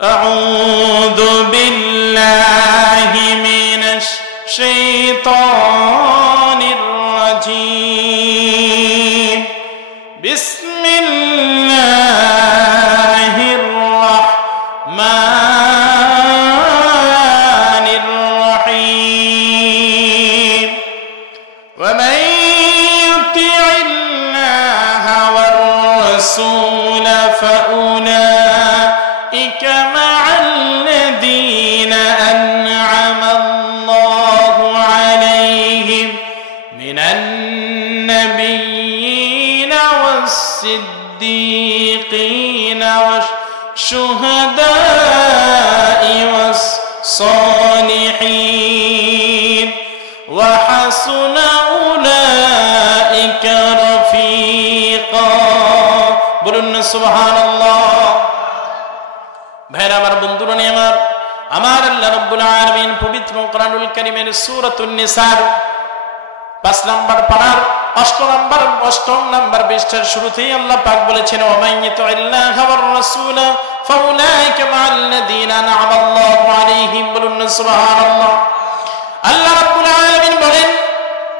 আউযু বিল্লাহি মিনাশ শাইতানির রাজীম। বিসমিল্লাহির রাহমানির রহিম। ওয়া মান ইউতি'ইল্লাহা ওয়ার রাসূল ফাউলাইকা মা'আল্লাযীনা আন'আমা আল্লাহু আলাইহিম মিনান নাবিয়্যিনা ওয়াস-সিদ্দীকিনা ওয়াশ-শুহাদা'i ওয়াস-সালিহিন ওয়া হাসুনা উলাইকা রাফীকা। বলুন না সুবহানাল্লাহ। ভাইরা আমার, বন্ধুরা আমার, আমার আল্লাহ রাব্বুল আলামিন পবিত্র কোরআনুল কারীমের সূরাতুন নিসার 5 নম্বর পারার 8 নম্বর পৃষ্ঠার শুরুতেই আল্লাহ পাক বলেছেন, ওয়া মান ইউতি'ইল্লাহা ওয়ার রাসূলা ফাউলাইকা মা'আল্লাযীনা আন'আমা আল্লাহু আলাইহিম। বলুন না সুবহানাল্লাহ। আল্লাহ রাব্বুল আলামিন বলেন,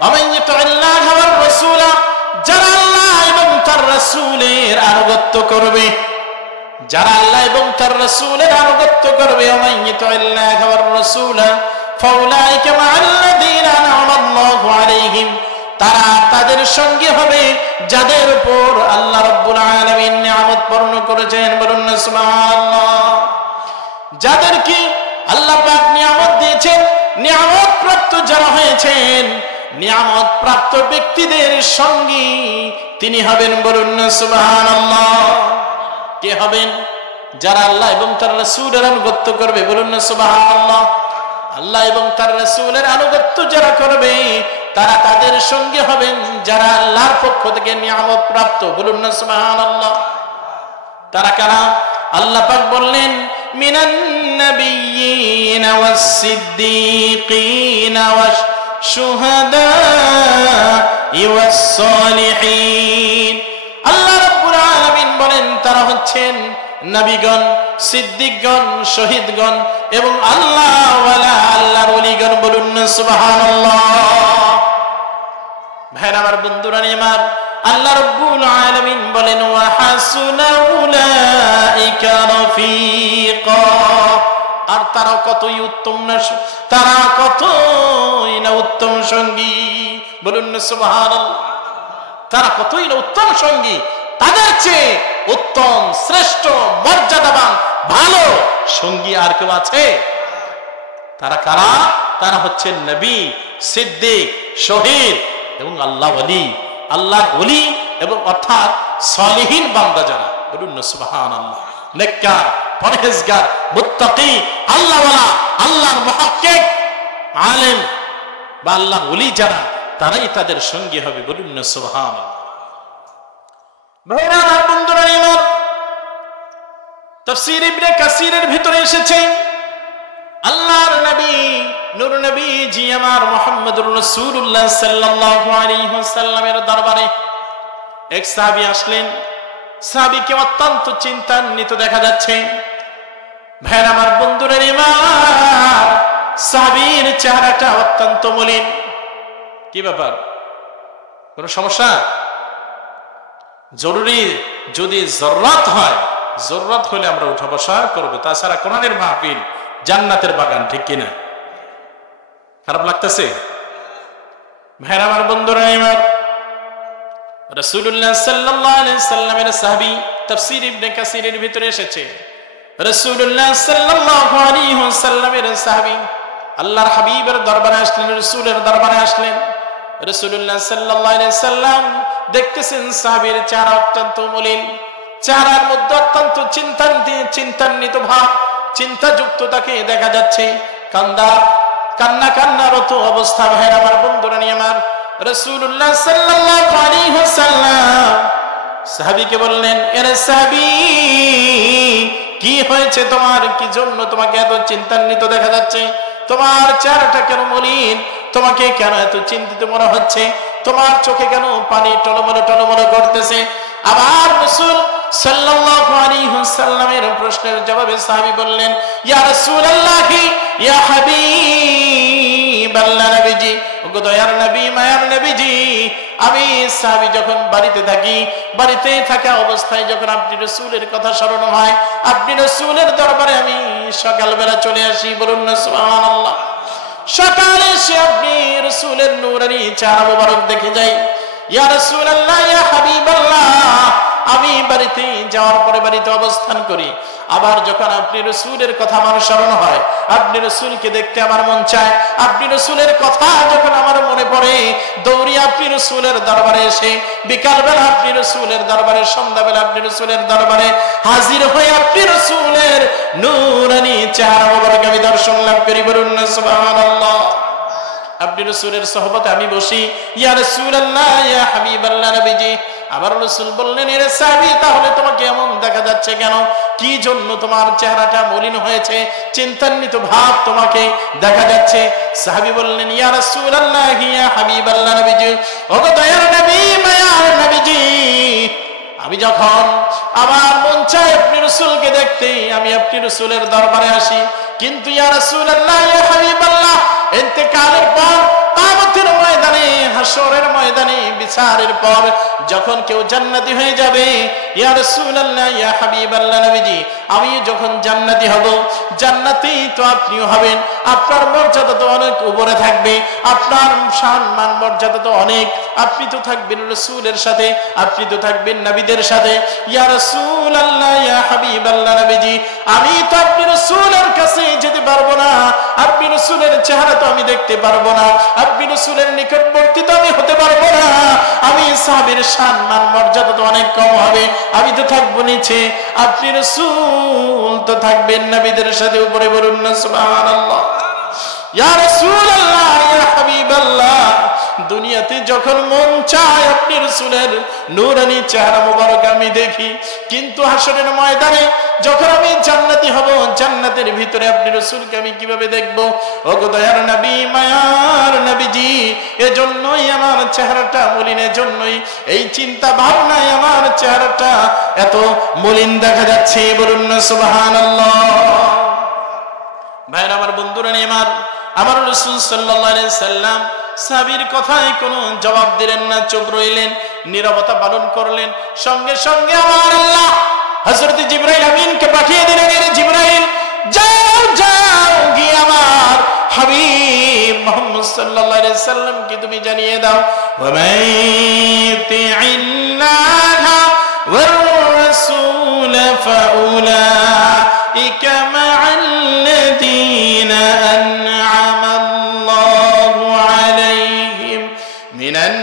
ওয়া মান ইউতি'ইল্লাহা ওয়ার রাসূলা, যারা আল্লাহ এবং তার রাসূলের আনুগত্য করবে, যারা আল্লাহ এবং তার রাসূলের আনুগত্য করবে, ওয়া মান ইউতি'ইল্লাহা ওয়ার রাসূলা ফাউলাইকা মা'আল্লাযীনা আন'আমা আল্লাহু আলাইহিম, তারা তাদের সঙ্গে হবে যাদের উপর আল্লাহ রাব্বুল আলামিন নিয়ামত বর্ণ করেছেন। বলুন না সুবহানাল্লাহ। যাদেরকে আল্লাহ পাক নিয়ামত দিয়েছেন, নিয়ামত প্রাপ্ত যারা হয়েছেন, নিয়ামত প্রাপ্ত ব্যক্তিদের সঙ্গী তিনি হবেন। বলুন না সুবহানাল্লাহ। কে হবেন? যারা আল্লাহ এবং তার রাসূলের আনুগত্য করবে। বলুন না সুবহানাল্লাহ। আল্লাহ এবং তার রাসূলের আনুগত্য যারা করবে, তারা তাদের সঙ্গে হবেন যারা আল্লাহর পক্ষ থেকে নিয়ামত প্রাপ্ত। বলুন না সুবহানাল্লাহ। তারা কারা? আল্লাহ পাক বললেন, মিনান নাবিয়্যিনা ওয়াস-সিদ্দীকিনা ওয়াশ-শুহাদা'i ওয়াস-সালিহিন। আল্লাহ রাব্বুল আলামিন বলেন, তারা হচ্ছেন নবীগণ, সিদ্দিকগণ, শহীদগণ এবং আল্লাহওয়ালা, আল্লাহর ওলিগণ। বলুন না সুবহানাল্লাহ। ভাইরা আমার, বন্ধুরা আমার, আল্লাহ রাব্বুল আলামিন বলেন, ওয়া হাসুনা উলাইকা রাফীকা, আর তারা কতই উত্তম না, তারা কতই না উত্তম সঙ্গী। বলুন না সুবহানাল্লাহ। তারা কতই না উত্তম সঙ্গী, তাদের চেয়ে উত্তম, শ্রেষ্ঠ, মর্যাদাবান, ভালো সঙ্গী আর কেউ আছে? তারা কারা? তারা হচ্ছেন নবী, সিদ্দিক, শহীদ এবং আল্লাহ ওলি, আল্লাহ ওলি এবং অর্থাৎ সালিহিন বান্দা যারা। বলুন না সুবহানাল্লাহ। নেককার, পরহেজগার, মুত্তাকি, আল্লাহওয়ালা, আল্লাহর মুহাক্কিক, আলেম বা আল্লাহ ওলি যারা, তারাই তাদের সঙ্গী হবে। বলুন না সুবহানাল্লাহ। ভাইরা আমার, বন্ধুরা আমার, তাফসীর ইবনে কাসিরের ভিতরে এসেছে, আল্লাহর নবী, নূর নবী জি আমার মুহাম্মদুর রাসূলুল্লাহ সাল্লাল্লাহু আলাইহি ওয়াসাল্লামের দরবারে এক সাহাবী আসলেন। সাহাবীকে অত্যন্ত চিন্তান্বিত দেখা যাচ্ছে। ভাইরা আমার, বন্ধুরা আমার, সাহাবীর চেহারাটা অত্যন্ত মলিন। কি ব্যাপার? কোন সমস্যা? জরুরি যদি জরুরত হয়, জরুরত হলে আমরা উঠা বসা করবো, তাছাড়া কোরআনের মাহফিল জান্নাতের বাগান, ঠিক কিনা? খারাপ লাগতেছে? ভাইরা আমার, বন্ধুরা আমার, রাসূলুল্লাহ সাল্লাল্লাহু আলাইহি সাল্লামের সাহাবী, তাফসীর ইবনে কাসিরের ভিতরে এসেছে, রাসূলুল্লাহ সাল্লাল্লাহু আলাইহি ওয়াসাল্লামের সাহাবী আল্লাহর হাবিবের দরবারে আসলেন, রাসূলের দরবারে আসলেন। রাসূলুল্লাহ সাল্লাল্লাহু আলাইহি সাল্লাম দেখতেছেন সাহাবীর চেহারা অত্যন্ত মলিন, চেহারার মধ্যে অত্যন্ত চিন্তান্বিত ভাব, চিন্তাযুক্ত তাকে দেখা যাচ্ছে। কান্নারত অবস্থা। ভাইরা আমার, বন্ধুরা আমার, রাসূলুল্লাহ সাল্লাল্লাহু আলাইহি ওয়াসাল্লাম সাহাবীকে বললেন, এরে সাহাবী, কি হয়েছে তোমার? কি জন্য তোমাকে এত চিন্তান্বিত দেখা যাচ্ছে? তোমার চেহারাটা কেন মলিন? তোমাকে কেন এত চিন্তিত মনে হচ্ছে? তোমার চোখে কেন পানি টলমল টলমল করতেছে? আবার রাসূল সাল্লাল্লাহু আলাইহি ওয়াসাল্লামের প্রশ্নের জবাবে সাহাবী বললেন, ইয়া রাসূলুল্লাহ ইয়া হাবিবাল্লাহ নবীজি, ওগো দয়ার নবী, মায়ার নবীজি, আমি সাহাবী যখন বাড়িতে থাকি, বাড়িতে থাকা অবস্থায় যখন আপনি রাসূলের কথা স্মরণ হয়, আপনি রাসূলের দরবারে আমি সকালবেলা চলে আসি। বলুন না সুবহানাল্লাহ। সকালে এসে আপনি রাসূলের নূরানী চেহারা মোবারক দেখে যাই। ইয়া রাসূলুল্লাহ ইয়া হাবিবাল্লাহ, আমি বাড়িতে যাওয়ার পরে বাড়িতে অবস্থান করি। আবার যখন আপনি রাসূলের কথা আমার স্মরণ হয়, আপনি রাসূলকে দেখতে আমার মন চায়, আপনি রাসূলের কথা যখন আমার মনে পড়ে, দৌড়িয়ে আপনি রাসূলের দরবারে এসে, বিকালবেলা আপনি রাসূলের দরবারে, সন্ধ্যাবেলা আপনি রাসূলের দরবারে হাজির হয়ে আপনি রাসূলের নূরানী চেহারা মোবারক আমি দর্শন লাভ করি। বলুন না সুবহানাল্লাহ। আপনি রাসূলের সোহবতে আমি বসি। ইয়া রাসূলুল্লাহ ইয়া হাবিবাল্লাহ নবীজি, আবার রাসূল বললেন, এর সাহাবী, তাহলে তোমাকে এমন দেখা যাচ্ছে কেন? কি জন্য তোমার চেহারাটা মলিন হয়েছে? চিন্তান্বিত ভাব তোমাকে দেখা যাচ্ছে। সাহাবী বললেন, ইয়া রাসূলুল্লাহ ইয়া হাবিবাল্লাহ নবীজি, ওগো দয়ার নবী, মায়ার নবীজি, আমি যখন আমার মন চায় আপনি রাসূলকে দেখতে, আমি আপনি রাসূলের দরবারে আসি। কিন্তু ইয়া রাসূলুল্লাহ ইয়া হাবিবাল্লাহ, ইন্তেকালের পর, কিয়ামতের ময়দানে, হাসরের ময়দানে, বিচারের পর যখন কেউ জান্নাতি হয়ে যাবে, ইয়া রাসূলুল্লাহ ইয়া হাবিবাল্লাহ নবীজি, আমি যখন জান্নাতি হব, জান্নাতি তো আপনিও হবেন। আপনার মর্যাদা তো অনেক উপরে থাকবে, আপনার সম্মান মর্যাদা তো অনেক। আপনি তো থাকবেন রাসূলের সাথে, আপনি তো থাকবেন নবীদের সাথে। ইয়া রাসূলুল্লাহ ইয়া হাবিবাল্লাহ নবীজি, আমি তো আপনি রাসূলের কাছে যেতে পারবো না, আপনি রাসূলের চেহারা তো আমি দেখতে পারবো না, আপনি রাসূলের নিকটবর্তী তো আমি হতে পারবো না। আমি সাহাবীর সম্মান মর্যাদা তো অনেক কম হবে, আমি তো থাকবো নিচে, আপনি রাসূল তো থাকবেন নবীদের সাথে উপরে। বলুন না সুবহানাল্লাহ। ইয়া রাসূলুল্লাহ ইয়া হাবিবাল্লাহ, দুনিয়াতে যখন মন চায় আপনি রাসূলের নূরানী চেহারা মোবারক আমি দেখি, কিন্তু হাসরের ময়দানে যখন আমি জান্নাতি হব, জান্নাতের ভিতরে আপনি রাসূলকে আমি কিভাবে দেখব? ওগো দয়ার নবী, মায়ার নবীজি, এজন্যই আমার চেহারাটা মলিন, এজন্যই এই চিন্তা ভাবনায় আমার চেহারাটা এত মলিন দেখা যাচ্ছে। বলুন না সুবহানাল্লাহ। ভাইরা আমার, বন্ধুরা আমার রাসূল সাল্লাল্লাহু আলাইহি সাল্লাম সাহাবীর কথায় কোনো জবাব দিলেন না, চুপ রইলেন, নীরবতা পালন করলেন। সঙ্গে সঙ্গে আমার আল্লাহ হযরত জিবরাইল আমিনকে পাঠিয়ে দিলেন, এর জিবরাইল, যাও যাও গিয়ে আমার হাবিব মুহাম্মদ সাল্লাল্লাহু আলাইহি সাল্লামকে তুমি জানিয়ে দাও, ওয়া মাইতিল্লাহা ওয়ার রাসূল ফাউলাইকা মা'আল্লাযীনা আন'আমা আল্লাহু আলাইহিম মিনান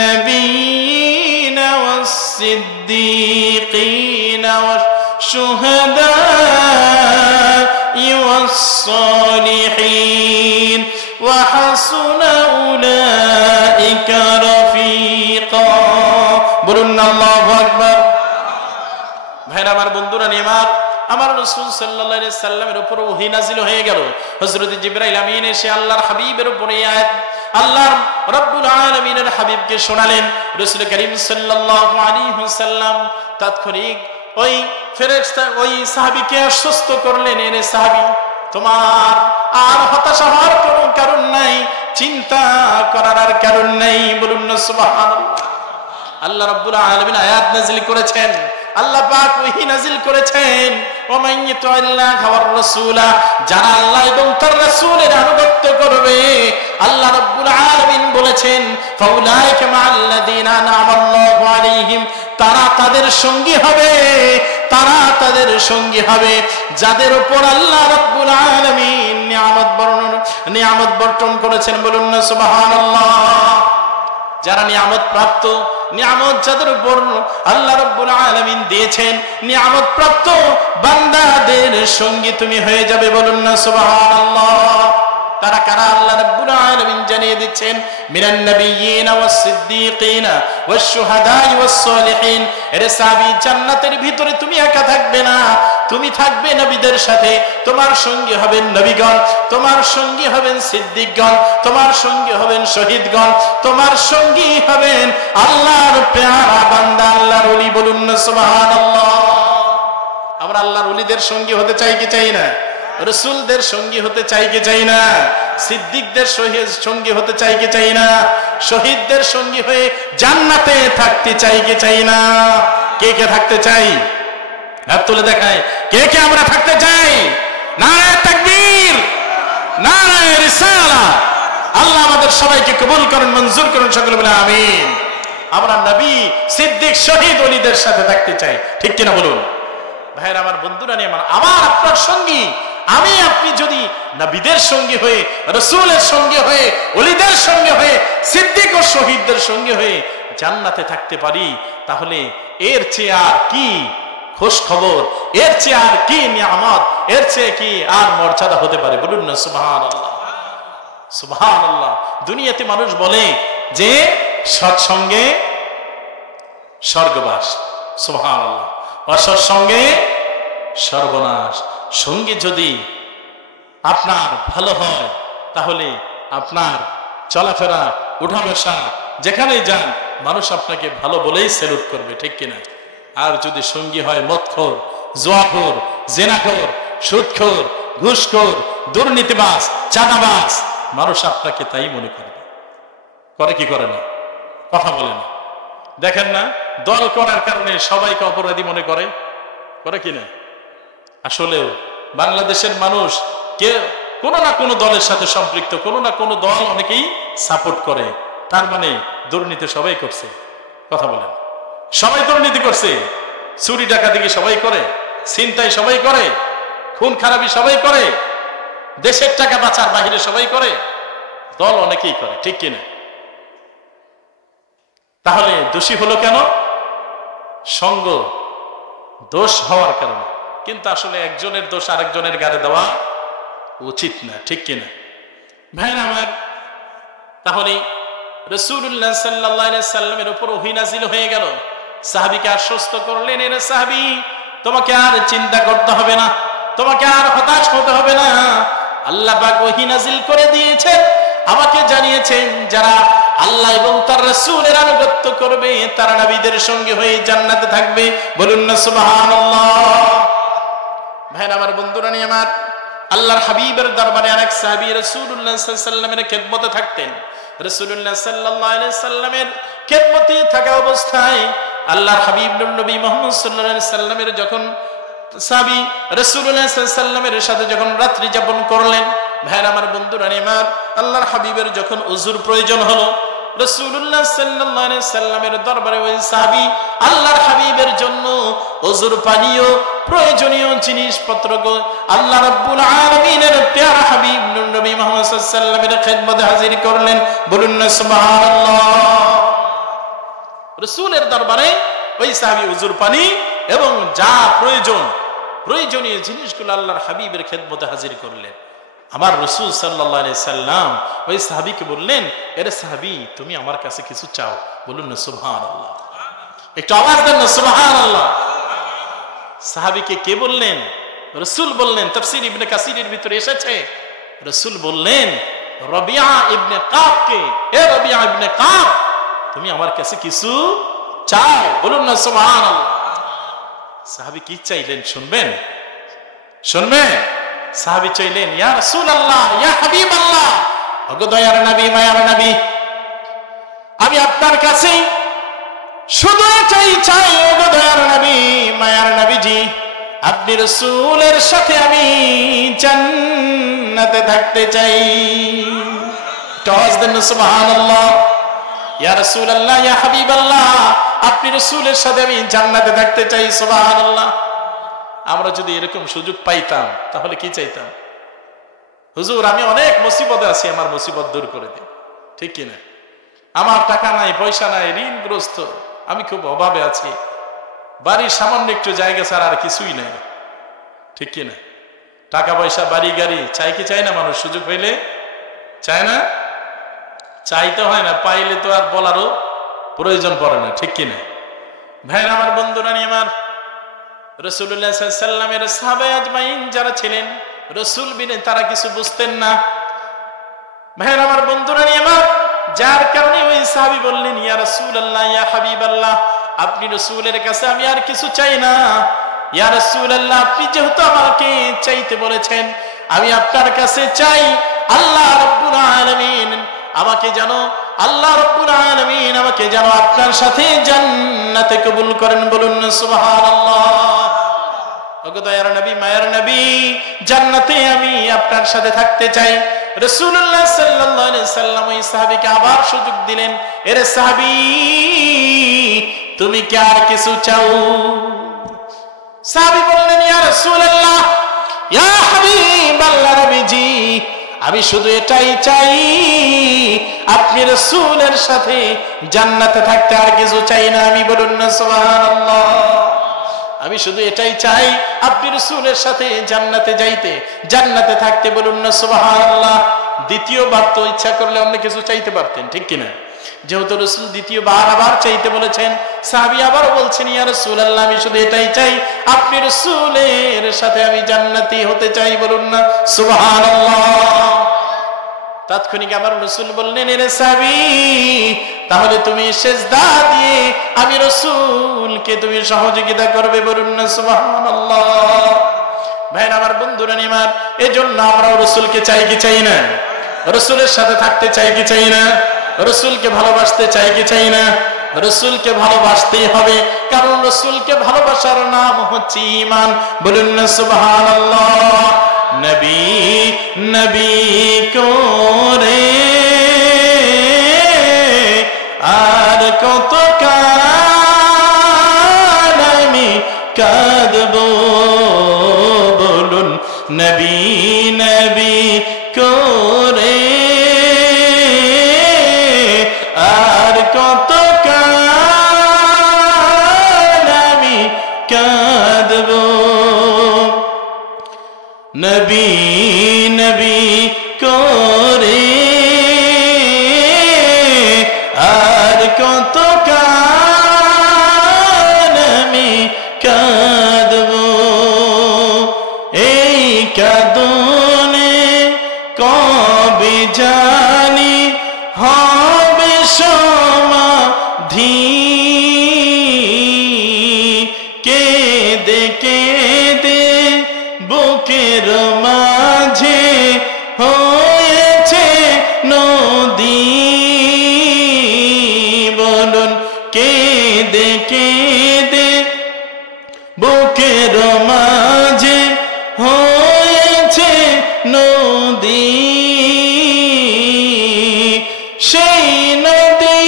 নাবিয়্যিনা ওয়াস-সিদ্দীকিনা ওয়াশ-শুহাদা'i ওয়াস-সালিহিন ওয়া হাসুনা উলাইকা রাফীকা। বলুন আল্লাহু আকবার। ভাইরা আমার, বন্ধুরা আমার রাসূল সাল্লাল্লাহু আলাইহি সাল্লামের উপর ওহী নাযিল হয়ে গেল। হযরত জিবরাইল আমিন এসে আল্লাহর হাবিবের উপর এই আয়াত আল্লাহর রাব্বুল আলামিনের হাবিবকে শোনালেন। রাসূল করিম সাল্লাল্লাহু আলাইহি ওয়াসাল্লাম তাৎক্ষণিক ওই ফেরেশতা ওই সাহাবীকে আশ্বস্ত করলেন, এরে সাহাবী, তোমার আর হতাশা হওয়ার কোনো কারণ নাই, চিন্তা করার আর কারণ নাই। বলুন না সুবহানাল্লাহ। আল্লাহ রাব্বুল আলামিন আয়াত নাযিল করেছেন, আল্লাহ পাক ওহী নাযিল করেছেন, ওয়া মান ইউতিল্লাহ ওয়ার রাসূলা, যারা আল্লাহ এবং তার রাসূলের আনুগত্য করবে, আল্লাহ রাব্বুল আলামিন বলেছেন, ফাউলাইকা মা'আল্লাযীনা আন'আমা আল্লাহু আলাইহিম, তারা তাদের সঙ্গী হবে, তারা তাদের সঙ্গী হবে যাদের উপর আল্লাহ রাব্বুল আলামিন নিয়ামত বর্ষণ করেছেন। বলুন না সুবহানাল্লাহ। যারা নিয়ামত প্রাপ্ত, নিয়ামত যাদের উপর আল্লাহ রাব্বুল আলামিন দিয়েছেন, নিয়ামত প্রাপ্ত বান্দাদের সঙ্গী তুমি হয়ে যাবে। বলুন না সুবহানাল্লাহ। তারা কারা আল্লাহ রাব্বুল আলামিন জানিয়ে দিচ্ছেন মিনান নাবিয়্যিনা ওয়াস সিদ্দীকিনা ওয়াস শুহাদাই ওয়াস সালিহিন। এর সাহাবী জান্নাতের ভিতরে তুমি একা থাকবে না, তুমি থাকবে নবীদের সাথে, তোমার সঙ্গী হবেন নবীগণ, তোমার সঙ্গী হবেন সিদ্দিকগণ, তোমার সঙ্গী হবেন শহীদগণ, তোমার সঙ্গী হবেন আল্লাহর পেয়ারা বান্দা আল্লাহর ওলি। বলুন না সুবহানাল্লাহ। আমরা আল্লাহর ওলিদের সঙ্গী হতে চাই কি চাই না? রাসূলদের সঙ্গী হতে চাই কি চাই না? সিদ্দিকদের সঙ্গী হতে চাই কি চাই না? শহীদদের সঙ্গী হয়ে জান্নাতে থাকতে চাই কি চাই না? কে কে থাকতে চাই? হাত তুলে দেখায় কে কে আমরা থাকতে চাই? নারে তাকবীর, নারে রিসালাত। আল্লাহ আমাদের সবাইকে কবুল করেন, মঞ্জুর করেন, সকলে বলে আমিন। আমরা নবী, সিদ্দিক, শহীদ, ওলিদের সাথে থাকতে চাই, ঠিক কিনা বলুন? ভাইরা আমার, বন্ধুরা নিয়ে আমার আপনার সঙ্গী, আমি আপনি যদি নবীদের সঙ্গী হয়ে, রাসূলের সঙ্গে হয়ে, ওলিদের সঙ্গে হয়ে, সিদ্দিক ও শহীদদের সঙ্গে হয়ে জান্নাতে থাকতে পারি, তাহলে এর চেয়ে আর কি খুশ খবর, এর চেয়ে আর কি নিয়ামত, এর চেয়ে কি আর মর্যাদা হতে পারে? বলুন না সুবহানাল্লাহ, সুবহানাল্লাহ। দুনিয়াতে মানুষ বলে যে সৎসঙ্গে স্বর্গবাস, সুবহানাল্লাহ, অসৎসঙ্গে সর্বনাশ। সঙ্গী যদি আপনার ভালো হয় তাহলে আপনার চলাফেরা, উঠা বসা, যেখানে যান মানুষ আপনাকে ভালো বলেই স্যালুট করবে, ঠিক কিনা? আর যদি সঙ্গী হয় মদখোর, জুয়াখোর, জেনাখোর, সুদখোর, ঘুষখোর, দুর্নীতিবাজ, চাঁদাবাজ, মানুষ আপনাকে তাই মনে করবে। করে কি করে না? কথা বলে না। দেখেন না, দল করার কারণে সবাইকে অপরাধী মনে করে, করে কিনা? আসলেও বাংলাদেশের মানুষ কে কোনো না কোনো দলের সাথে সম্পৃক্ত, কোনো না কোনো দল অনেকেই সাপোর্ট করে। তার মানে দুর্নীতি সবাই করছে। কথা বলেন, সবাই দুর্নীতি করছে। চুরি ডাকাতি সবাই করে, ছিনতাই সবাই করে, খুন খারাপি সবাই করে, দেশের টাকা বাঁচার বাহিরে সবাই করে, দল অনেকেই করে, ঠিক কিনা? তাহলে দোষী হলো কেন? সঙ্গ দোষ হওয়ার কারণে। কিন্তু আসলে একজনের দোষ আরেকজনের গায়ে দেওয়া উচিত না, ঠিক কিনা? ভাইরা আমার, তাহলে রাসূলুল্লাহ সাল্লাল্লাহু আলাইহি সাল্লামের উপর ওহী নাযিল হয়ে গেল। সাহাবীকে আশ্বস্ত করলেন, এর সাহাবী তোমাকে আর চিন্তা করতে হবে না, তোমাকে আর হতাশ হতে হবে না। আল্লাহ পাক ওহী নাযিল করে দিয়েছেন, আমাকে জানিয়েছেন যারা আল্লাহ এবং তার রাসূলের আনুগত্য করবে তারা নবীদের সঙ্গে হয়ে জান্নাতে থাকবে। বলুন না সুবহানাল্লাহ। ভাইরা আমার, বন্ধুরা নিয়ে আমার, আল্লাহর হাবিবের দরবারে আরেক সাহাবী রাসূলুল্লাহ সাল্লাল্লাহু আলাইহি সাল্লামের খেদমতে থাকতেন। রাসূলুল্লাহ সাল্লাল্লাহু আলাইহি সাল্লামের খেদমতে থাকা অবস্থায় আল্লাহর হাবিব নবী মুহাম্মদ সাল্লাল্লাহু আলাইহি সাল্লামের যখন সাহাবী রাসূলুল্লাহ সাল্লাল্লাহু আলাইহি সাল্লামের সাথে যখন রাত্রি যাপন করলেন, ভাইরা আমার, বন্ধুরা নিয়ে আমার, আল্লাহর হাবিবের যখন ওযুর প্রয়োজন হলো, রাসূলুল্লাহ সাল্লাল্লাহু আলাইহি সাল্লামের দরবারে ওই সাহাবী আল্লাহর হাবিবের জন্য ওযুর পানীয় প্রয়োজনীয় জিনিসপত্র আল্লাহ রাব্বুল আলামিনের প্যারা হাবিব নবী মুহাম্মদ সাল্লাল্লাহু আলাইহি সাল্লামের খেদমতে হাজির করলেন। বলুন না সুবহানাল্লাহ। রাসূলের দরবারে ওই সাহাবী ওযুর পানি এবং যা প্রয়োজনীয় জিনিসগুলো আল্লাহর হাবিবের খেদমতে হাজির করলেন। আমার রাসূল সাল্লাল্লাহু আলাইহি সাল্লাম ওই সাহাবীকে বললেন, এরে সাহাবী, তুমি আমার কাছে কিছু চাও। বলুন না সুবহানাল্লাহ। একটু আওয়াজ দেন না সুবহানাল্লাহ। সাহাবীকে কে বললেন? রাসূল বললেন। তাফসীর ইবনে কাসিরের ভিতরে এসেছে, রাসূল বললেন রবিয়া ইবনে কাবকে, এ রবিয়া ইবনে কাব, তুমি আমার কাছে কিছু চাও। বলুন না সুবহানাল্লাহ। সাহাবী কি চাইলেন শুনবেন? শুনবেন? সাহাবী চাইলেন, ইয়া রাসূলুল্লাহ, ইয়া হাবিবাল্লাহ, ওগো দয়ার নবী, মায়ার নবী, আমি আপনার কাছে শুধু এটাই চাই, ওগো দয়ার নবী, মায়ার নবীজি, আপনি রাসূলের সাথে আমি জান্নাতে থাকতে চাই। তাওয়াজ দেন সুবহানাল্লাহ। ইয়া রাসূলুল্লাহ, ইয়া হাবিবাল্লাহ, আপনি রাসূলের সাথে আমি জান্নাতে থাকতে চাই। সুবহানাল্লাহ। আমরা যদি এরকম সুযোগ পাইতাম তাহলে কি চাইতাম? হুজুর, আমি অনেক মুসিবতে আছি, আমার মুসিবত দূর করে দিন, ঠিক কিনা? আমার টাকা নাই, পয়সা নাই, ঋণগ্রস্ত, আমি খুব অভাবে আছি, বাড়ির সামান্য একটু জায়গা ছাড়া আর কিছুই নাই, ঠিক কিনা? টাকা পয়সা, বাড়ি গাড়ি চাই কি চাই না মানুষ? সুযোগ পেলে চায় না? চাইতে হয় না, পাইলে তো আর বলারও প্রয়োজন পড়ে না, ঠিক কিনা? ভাইরা আমার, বন্ধুরা আমার, রাসূলুল্লাহ সাল্লাল্লাহু আলাইহি সাল্লামের সাহাবায়ে আজমাইন যারা ছিলেন, রাসূল বিনে তারা কিছু বুঝতেন না। ভাইরা আমার, বন্ধুরা আমার, যার কারণে ওই সাহাবী বললেন, ইয়া রাসূলুল্লাহ, ইয়া হাবিবাল্লাহ, আপনি রাসূলের কাছে আমি আর কিছু চাই না। ইয়া রাসূলুল্লাহ, আপনি যেহেতু আমাকে চাইতে বলেছেন, আমি আপনার কাছে চাই আল্লাহ রাব্বুল আলামিন আমাকে জানো, আল্লাহ রাব্বুল আলামিন আমাকে জানো আপনার সাথে জান্নাতে কবুল করেন। বলুন না সুবহানাল্লাহ। ওগো দয়ার নবী, মায়ের নবী, জান্নাতে আমি আপনার সাথে থাকতে চাই। রাসূলুল্লাহ সাল্লাল্লাহু আলাইহি সাল্লাম ওই সাহাবীকে আবার সুযোগ দিলেন, এরে সাহাবী, তুমি কি আর কিছু চাও? সাহাবী বললেন, ইয়া রাসূলুল্লাহ, ইয়া হাবিবাল্লাহ, নবীজি, আমি শুধু এটাই চাই, আপনি রাসূলের সাথে জান্নাতে থাকতে, আর কিছু চাই না আমি। বলুন না সুবহানাল্লাহ। আমি শুধু এটাই চাই, আপনি রাসূলের সাথে জান্নাতে যাইতে, জান্নাতে থাকতে। বলুন না সুবহানাল্লাহ। দ্বিতীয়বার তো ইচ্ছা করলে অন্য কিছু চাইতে পারতেন, ঠিক কিনা? যেহেতু রাসূল দ্বিতীয়বার আবার চাইতে বলেছেন, সাহাবী আবার বলছেন, ইয়া রাসূলুল্লাহ, আমি শুধু এটাই চাই, আপনি রাসূলের সাথে আমি জান্নাতি হতে চাই। বলুন না সুবহানাল্লাহ। তাৎক্ষণিক আমার রাসূল বললেন, এরে সাহাবী, তাহলে তুমি সিজদা দিয়ে আমি রাসূলকে তুমি সহযোগিতা করবে। বলুন না সুবহানাল্লাহ। ভাইরা আমার, বন্ধুরা আমার, এজন্য আমরা রাসূলকে চাই কি চাই না? রাসূলের সাথে থাকতে চাই কি চাই না? রাসূলকে ভালোবাসতে চাই কি চাই না? রাসূলকে ভালোবাসতেই হবে, কারণ রাসূলকে ভালোবাসার নাম হচ্ছে ঈমান। বলুন না সুবহানাল্লাহ। নবী নবী করে আর কত কাল আমি কাঁদবো। বলুন নবী নবী করে আর কত কাল আমি কাঁদবো। নবী নবী করে আর কত কাল আমি কাঁদবো। এই কাঁদনে কবে জানি হবে সমাধি, কেঁদে কেঁদে বুকের মাঝে হয়েছে নদী। বলুন কেঁদে কেঁদে বুকের মাঝে হয়েছে নদী। সেই নদী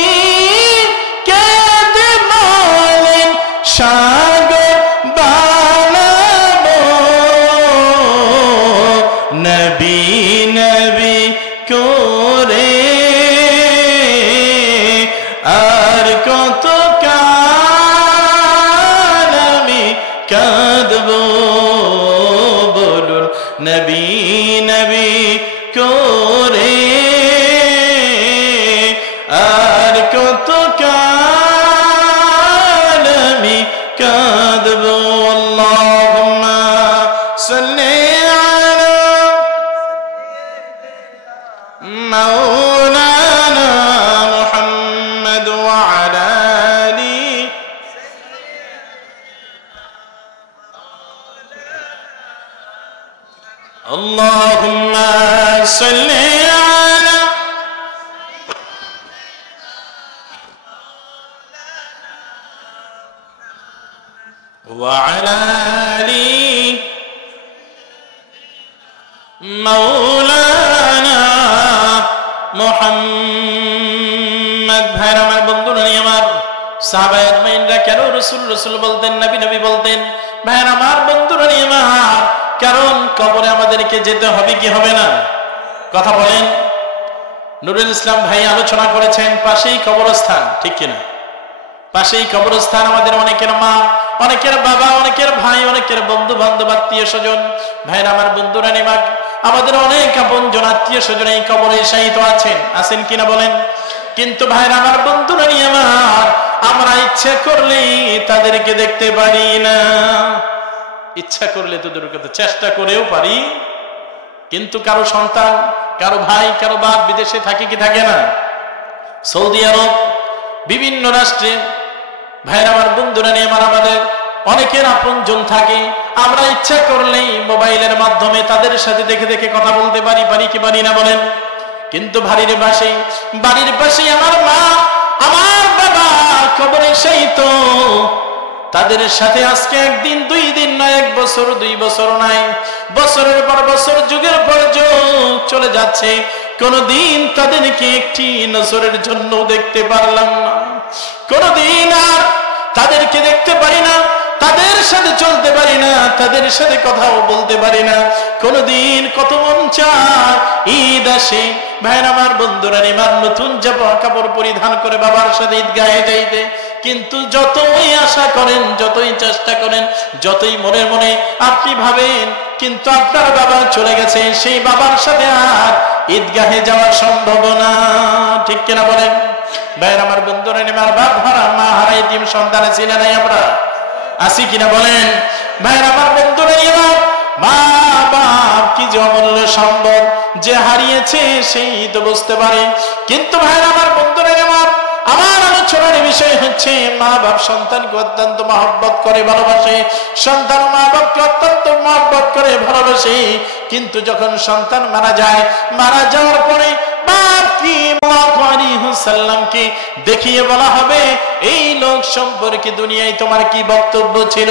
কেঁদে বলেন সাগর বানাবো। নবী নবী করে আর কত কাল আমি কাঁদবো। বলুন নবী নবী করে আর কত কাল আমি কাঁদবো। আল্লাহুম্মা সাল্লি আলা মাওলানা মুহাম্মদ ওয়া আলা আলি। আল্লাহুম্মা সাল্লি আলা ওয়া আলা আলি মাওলানা মুহাম্মদ। ভাইরা আমার, বন্ধুরা আমার, সাহাবায়ে আজমাইনরা কেন রাসূল রাসূল বলতেন, নবী নবী বলতেন? ভাইরা আমার, বন্ধুরা আমার, কারণ কবরে আমাদেরকে যেতে হবে কি হবে না? কথা বলেন। নুরুল ইসলাম ভাই আলোচনা করেছেন, পাশেই কবরস্থান, ঠিক কিনা? পাশেই কবরস্থান। আমাদের অনেকের মা, অনেকের বাবা, অনেকের ভাই, অনেকের বন্ধু বান্ধব, আত্মীয় স্বজন। ভাইরা আমার, বন্ধুরা আমার, আমাদের অনেক আপনজন আত্মীয় স্বজন এই কবরে শায়িত আছেন কিনা বলেন? কিন্তু ভাইরা আমার, বন্ধুরা নিয়ে আমার, আমরা ইচ্ছা করলেই তাদেরকে দেখতে পারি না। ইচ্ছা করলে তো দূর কথা, চেষ্টা করেও পারি, কিন্তু কারো সন্তান, কারো ভাই, কারো বাপ বিদেশে থাকে কি থাকে না? সৌদি আরব, বিভিন্ন রাষ্ট্রে ভাইরা আমার, বন্ধুরা নিয়ে আমার, আমাদের অনেকের আপনজন থাকে। আমরা ইচ্ছা করলেই মোবাইলের মাধ্যমে তাদের সাথে দেখে দেখে কথা বলতে পারি কি পারি না বলেন? কিন্তু বাড়ির পাশে আমার মা, আমার বাবা কবরে শায়িত, তাদের সাথে আজকে একদিন, 2 দিন নয়, 1 বছর, 2 বছর নয়, বছরের পর বছর, যুগের পর যুগ চলে যাচ্ছে, কোনদিন তাদেরকে একটি নজরের জন্য দেখতে পারলাম না। কোনদিন আর তাদেরকে দেখতে পারি না, তাদের সাথে চলতে পারি না, তাদের সাথে কথাও বলতে পারি না। কোনদিন কত মন চায় ঈদ আসে, ভাইরা আমার, বন্ধুরা নিমার, নতুন কাপড় পরিধান করে বাবার সাথে ঈদগাহে যাইতে, কিন্তু যতই আশা করেন, যতই চেষ্টা করেন, যতই মনে মনে আপনি ভাবেন, কিন্তু আপনার বাবা চলে গেছে, সেই বাবার সাথে আর ঈদগাহে যাওয়া সম্ভব না। ঠিক কিনা বলেন? ভাইরা আমার, বন্ধুরা নিমার, বাপ হারা, মা হারা, এতিম সন্তান ছিলেন নাই আমরা? আসি কিনা বলেন? ভাইরা আমার, বন্ধুরা নিমার, মা বাপ কি যে অমূল্য সম্পদ, যে হারিয়েছে সেই তো বুঝতে পারে। কিন্তু ভাইরা আমার, বন্ধুরা আমার আলোচনার বিষয় হচ্ছে, মা বাপ সন্তানকে অত্যন্ত মহব্বত করে ভালোবাসে, সন্তান মা বাপকে অত্যন্ত মহব্বত করে ভালোবাসে। কিন্তু যখন সন্তান মারা যায়, মারা যাওয়ার পরে বাপকে সাল্লামকে দেখিয়ে বলা হবে, এই লোক সম্পর্কে দুনিয়ায় তোমার কি বক্তব্য ছিল?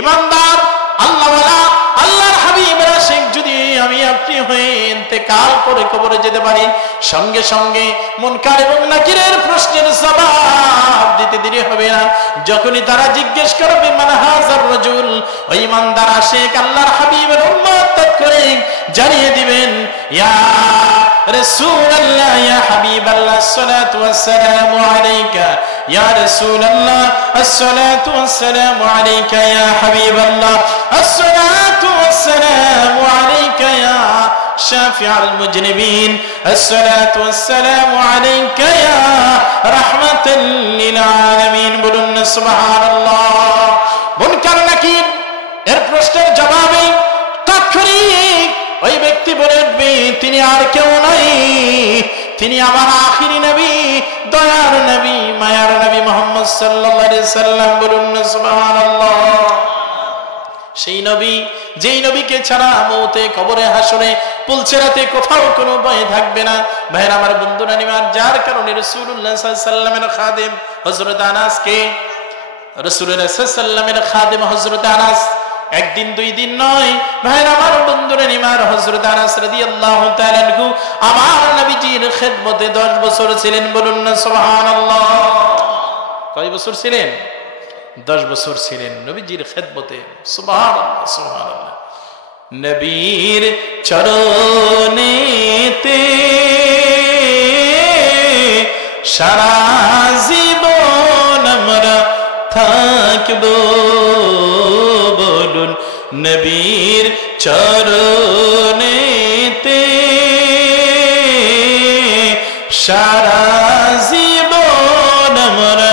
ইমানদার আল্লাহওয়ালা আল্লাহর হাবিবেরা শেখ যদি আমি আপনি হয়ে ইন্তেকাল করে কবরে যেতে পারি, সঙ্গে সঙ্গে মুনকার এবং নাকিরের প্রশ্নের জবাব দিতে দেরি হবে না। যখনই তারা জিজ্ঞেস করবে মান হাযার রাজুল, ওই ইমানদার আশিক আল্লাহর হাবিবের উম্মত করে জানিয়ে দিবেন, ইয়া রাসূলুল্লাহ, ইয়া হাবিবাল্লাহ, আসসালাতু ওয়াসসালামু আলাইকা, ইয়া রাসূলুল্লাহ, আসসালাতু ওয়াসসালামু আলাইকা, ইয়া হাবিবাল্লাহ, আসসালাতু ওয়াসসালামু আলাইকা, ইয়া শাফিউল মুজনিবিন, আসসালাতু ওয়াসসালামু আলাইকা, ইয়া রাহমাতাল লিল আলামিন। বলুন না সুবহানাল্লাহ। মুনকার নাকির এর প্রশ্নের জবাবে তাৎক্ষণিক ওই ব্যক্তি বলে উঠবে, তিনি আর কেউ নয়, তিনি আমার আখিরি নবী, দয়ার নবী, মায়ার নবী মুহাম্মদ সাল্লাল্লাহু আলাইহি সাল্লাম। বলুন না সুবহানাল্লাহ। সেই নবী, যেই নবীকে ছাড়া মৌতে, কবরে, হাসরে, পুলসেরাতে কোথাও কোনো ভয় থাকবে না। ভাইরা আমার, বন্ধুরা নিমার, যার কারণে রাসূলুল্লাহ সাল্লাল্লাহু আলাইহি সাল্লামের খাদেম হযরত আনাসকে, রাসূলুল্লাহ সাল্লাল্লাহু আলাইহি সাল্লামের খাদেম হযরত আনাস একদিন 2 দিন নয়, ভাইরা আমার, বন্ধুরা নিমার, হযরত আনাস রাদিয়াল্লাহু তাআলা আনহু আমার নবীজির খেদমতে 10 বছর ছিলেন। বলুন না সুবহানাল্লাহ। কয় বছর ছিলেন? 10 বছর ছিলেন নবীজির খেদমতে। সুবহানাল্লাহ, সুবহানাল্লাহ। নবীর চরণেতে সারা জীবন আমরা থাকবো। বলুন, নবীর চরণেতে সারা জীবন আমরা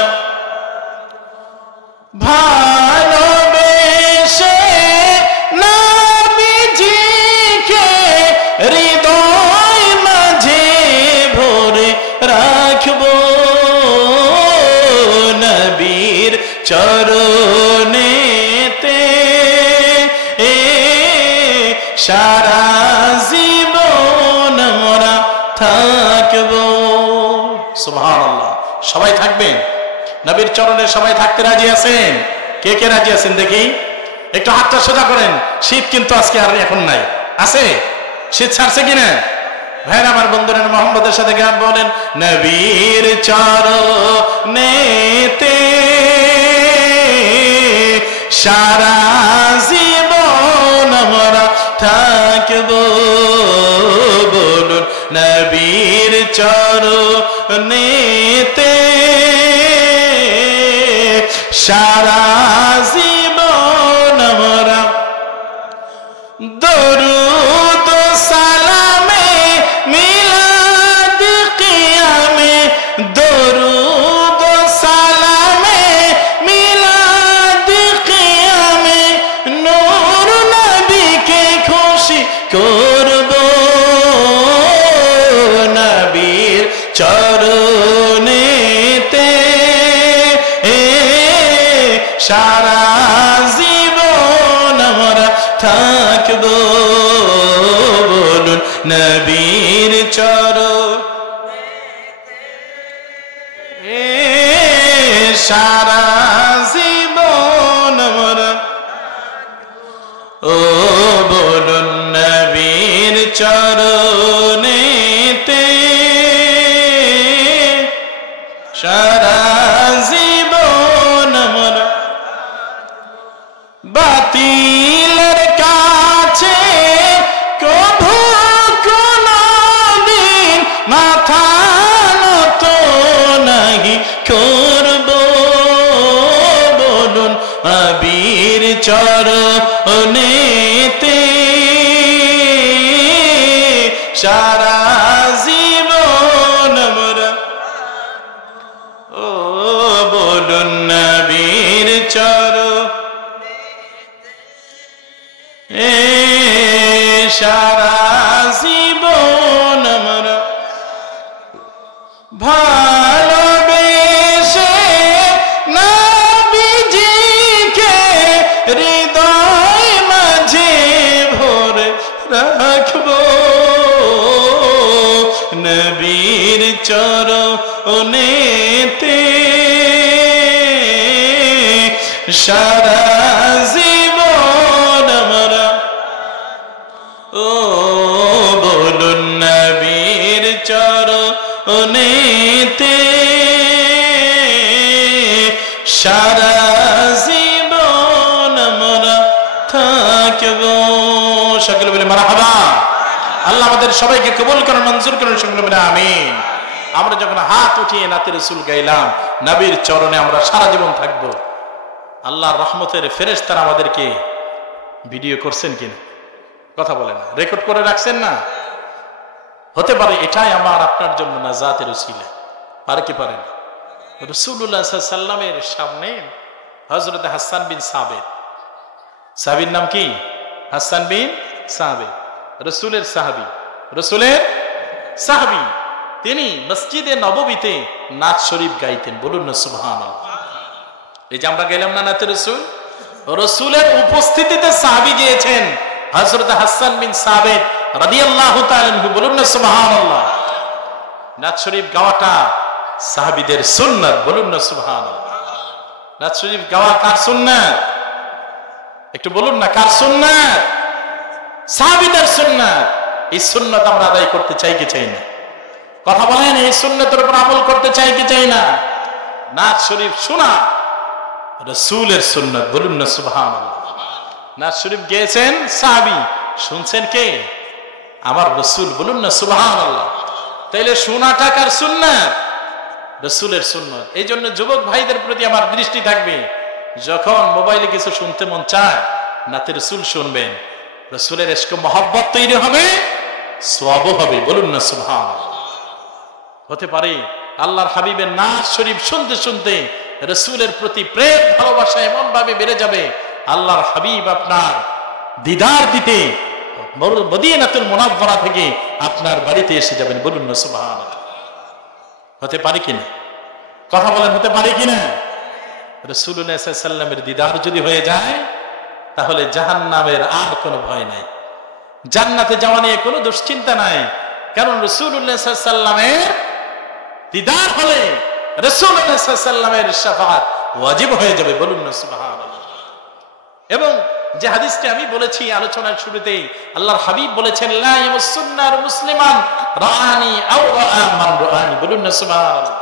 ভালোবেসে নবীজিকে হৃদয় মাঝে ভরে রাখবো। নবীর চরণেতে সারা জীবন আমরা থাকবো। সুবহানাল্লাহ। সবাই থাকবেন নবীর চরণে? সবাই থাকতে রাজি আছেন? কে কে রাজি আছেন দেখি? একটু হাতটা সোজা করেন। শীত কিন্তু আজকে আর এখন নাই, আছে? শীত ছাড়ছে কিনা? ভাইরা আমার, বন্ধুরা মোহাম্মদের সাথে গান বলেন, নবীর চরণেতে সারা জীবন আমরা থাকবো। বলুন, নবীর চরণেতে সারা জীবন আমরা দরুদ করব নবীর চরণেতে সারা জীবন আমরা থাকব বলুন নবীর চরণে সারা জীবন আমরা ও বলুন নবীর চরণেতে সারা জীবন আমরা বাতিলের কাছে কভু কোনদিন মাথা নত নাহি করব বলুন নবীর চরণেতে সারা জীবন আমরা ও বলুন নবীর চরণে সারা জীবন আমরা ভালোবেসে নবীজিকে হৃদয় মাঝে ভরে রাখব নবীর চরণেতে সারা জীবন আমরা ও বলুন নবীর চরণেতে সারা জীবন আমরা থাকব সকলে বলে মারহাবা আল্লাহ আমাদের সবাইকে কবুল করেন মঞ্জুর করেন সকলে বলে আমিন আমরা যখন হাত উঠিয়ে নাতে রাসূল গাইলাম নবীর চরণে আমরা সারা জীবন থাকব আল্লাহর রহমতের ফেরেশতারা আমাদেরকে ভিডিও করছেন কিনা কথা বলেন রেকর্ড করে রাখছেন না হতে পারে এটাই আমার আপনার জন্য নাজাতের উসিলা পারে কি পারেন রাসূলুল্লাহ সাল্লাল্লাহু আলাইহি ওয়াসাল্লামের সামনে হযরত হাসান বিন সাবিত সাহাবীর নাম কি হাসান বিন সাবিত রাসূলের সাহাবী তিনি মসজিদে নববীতে নাত শরীফ গাইতেন বলুন না সুবহানাল্লাহ এই যে আমরা গেলাম না নাতে রাসূলের উপস্থিতিতে সাহাবী গিয়েছেন হযরত হাসান বিন সাবিত রাদিয়াল্লাহু তাআলা আনহু বলুন না সুবহানাল্লাহ নাত শরীফ গাওয়াটা সাহাবীদের সুন্নাত বলুন না সুবহানাল্লাহ নাত শরীফ গাওয়া কার সুন্নাত একটু বলুন না কার সুন্নাত সাহাবীদের সুন্নাত এই সুন্নাত আমরা আদায় করতে চাই কি চাই না কথা বলেন এই সুন্নাতের উপর আমল করতে চাই কি চাই না নাত শরীফ শোনা রাসূলের সুন্নাত বলুন না সুবহানাল্লাহ নাত শরীফ গেয়েছেন সাহাবী শুনছেন কে আমার রাসূল বলুন না সুবহানাল্লাহ তাইলে শোনাটা কার সুন্নাত রাসূলের সুন্নাত এইজন্য যুবক ভাইদের প্রতি আমার দৃষ্টি থাকবে যখন মোবাইলে কিছু শুনতে মন চায় নাতে রাসূল শুনবেন রাসূলের ইশক মহব্বত তৈরি হবে সওয়াব হবে বলুন না সুবহানাল্লাহ হতে পারে আল্লাহর হাবিবের নাত শরীফ শুনতে শুনতে রাসূলের প্রতি প্রেম ভালোবাসা এমন ভাবে বেড়ে যাবে আল্লাহর হাবিব আপনার দিদার দিতে মদিনাতুল মুনাওয়ারা থেকে আপনার বাড়িতে এসে যাবেন বলুন না সুবহানাল্লাহ হতে পারে কিনা কথা বলেন হতে পারে কিনা রাসূলুল্লাহ সাল্লাল্লাহু আলাইহি ওয়াসাল্লামের দিদার যদি হয়ে যায় তাহলে জাহান্নামের আর কোনো ভয় নাই জান্নাতে যাওয়া নিয়ে কোনো দুশ্চিন্তা নাই কারণ রাসূলুল্লাহ সাল্লাল্লাহু আলাইহি ওয়াসাল্লামের দিদার হলে রাসূলুল্লাহ সাল্লাল্লাহু আলাইহি ওয়াসাল্লামের শাফাআত ওয়াজিব হয়ে যাবে বলুন না সুবহানাল্লাহ এবং যে হাদিসটি আমি বলেছি আলোচনার শুরুতেই আল্লাহর হাবিব বলেছেন লা ইয়ামুসুন্নার মুসলিমান রাআনি আও রাআ মান রাআনি বলুন না সুবহানাল্লাহ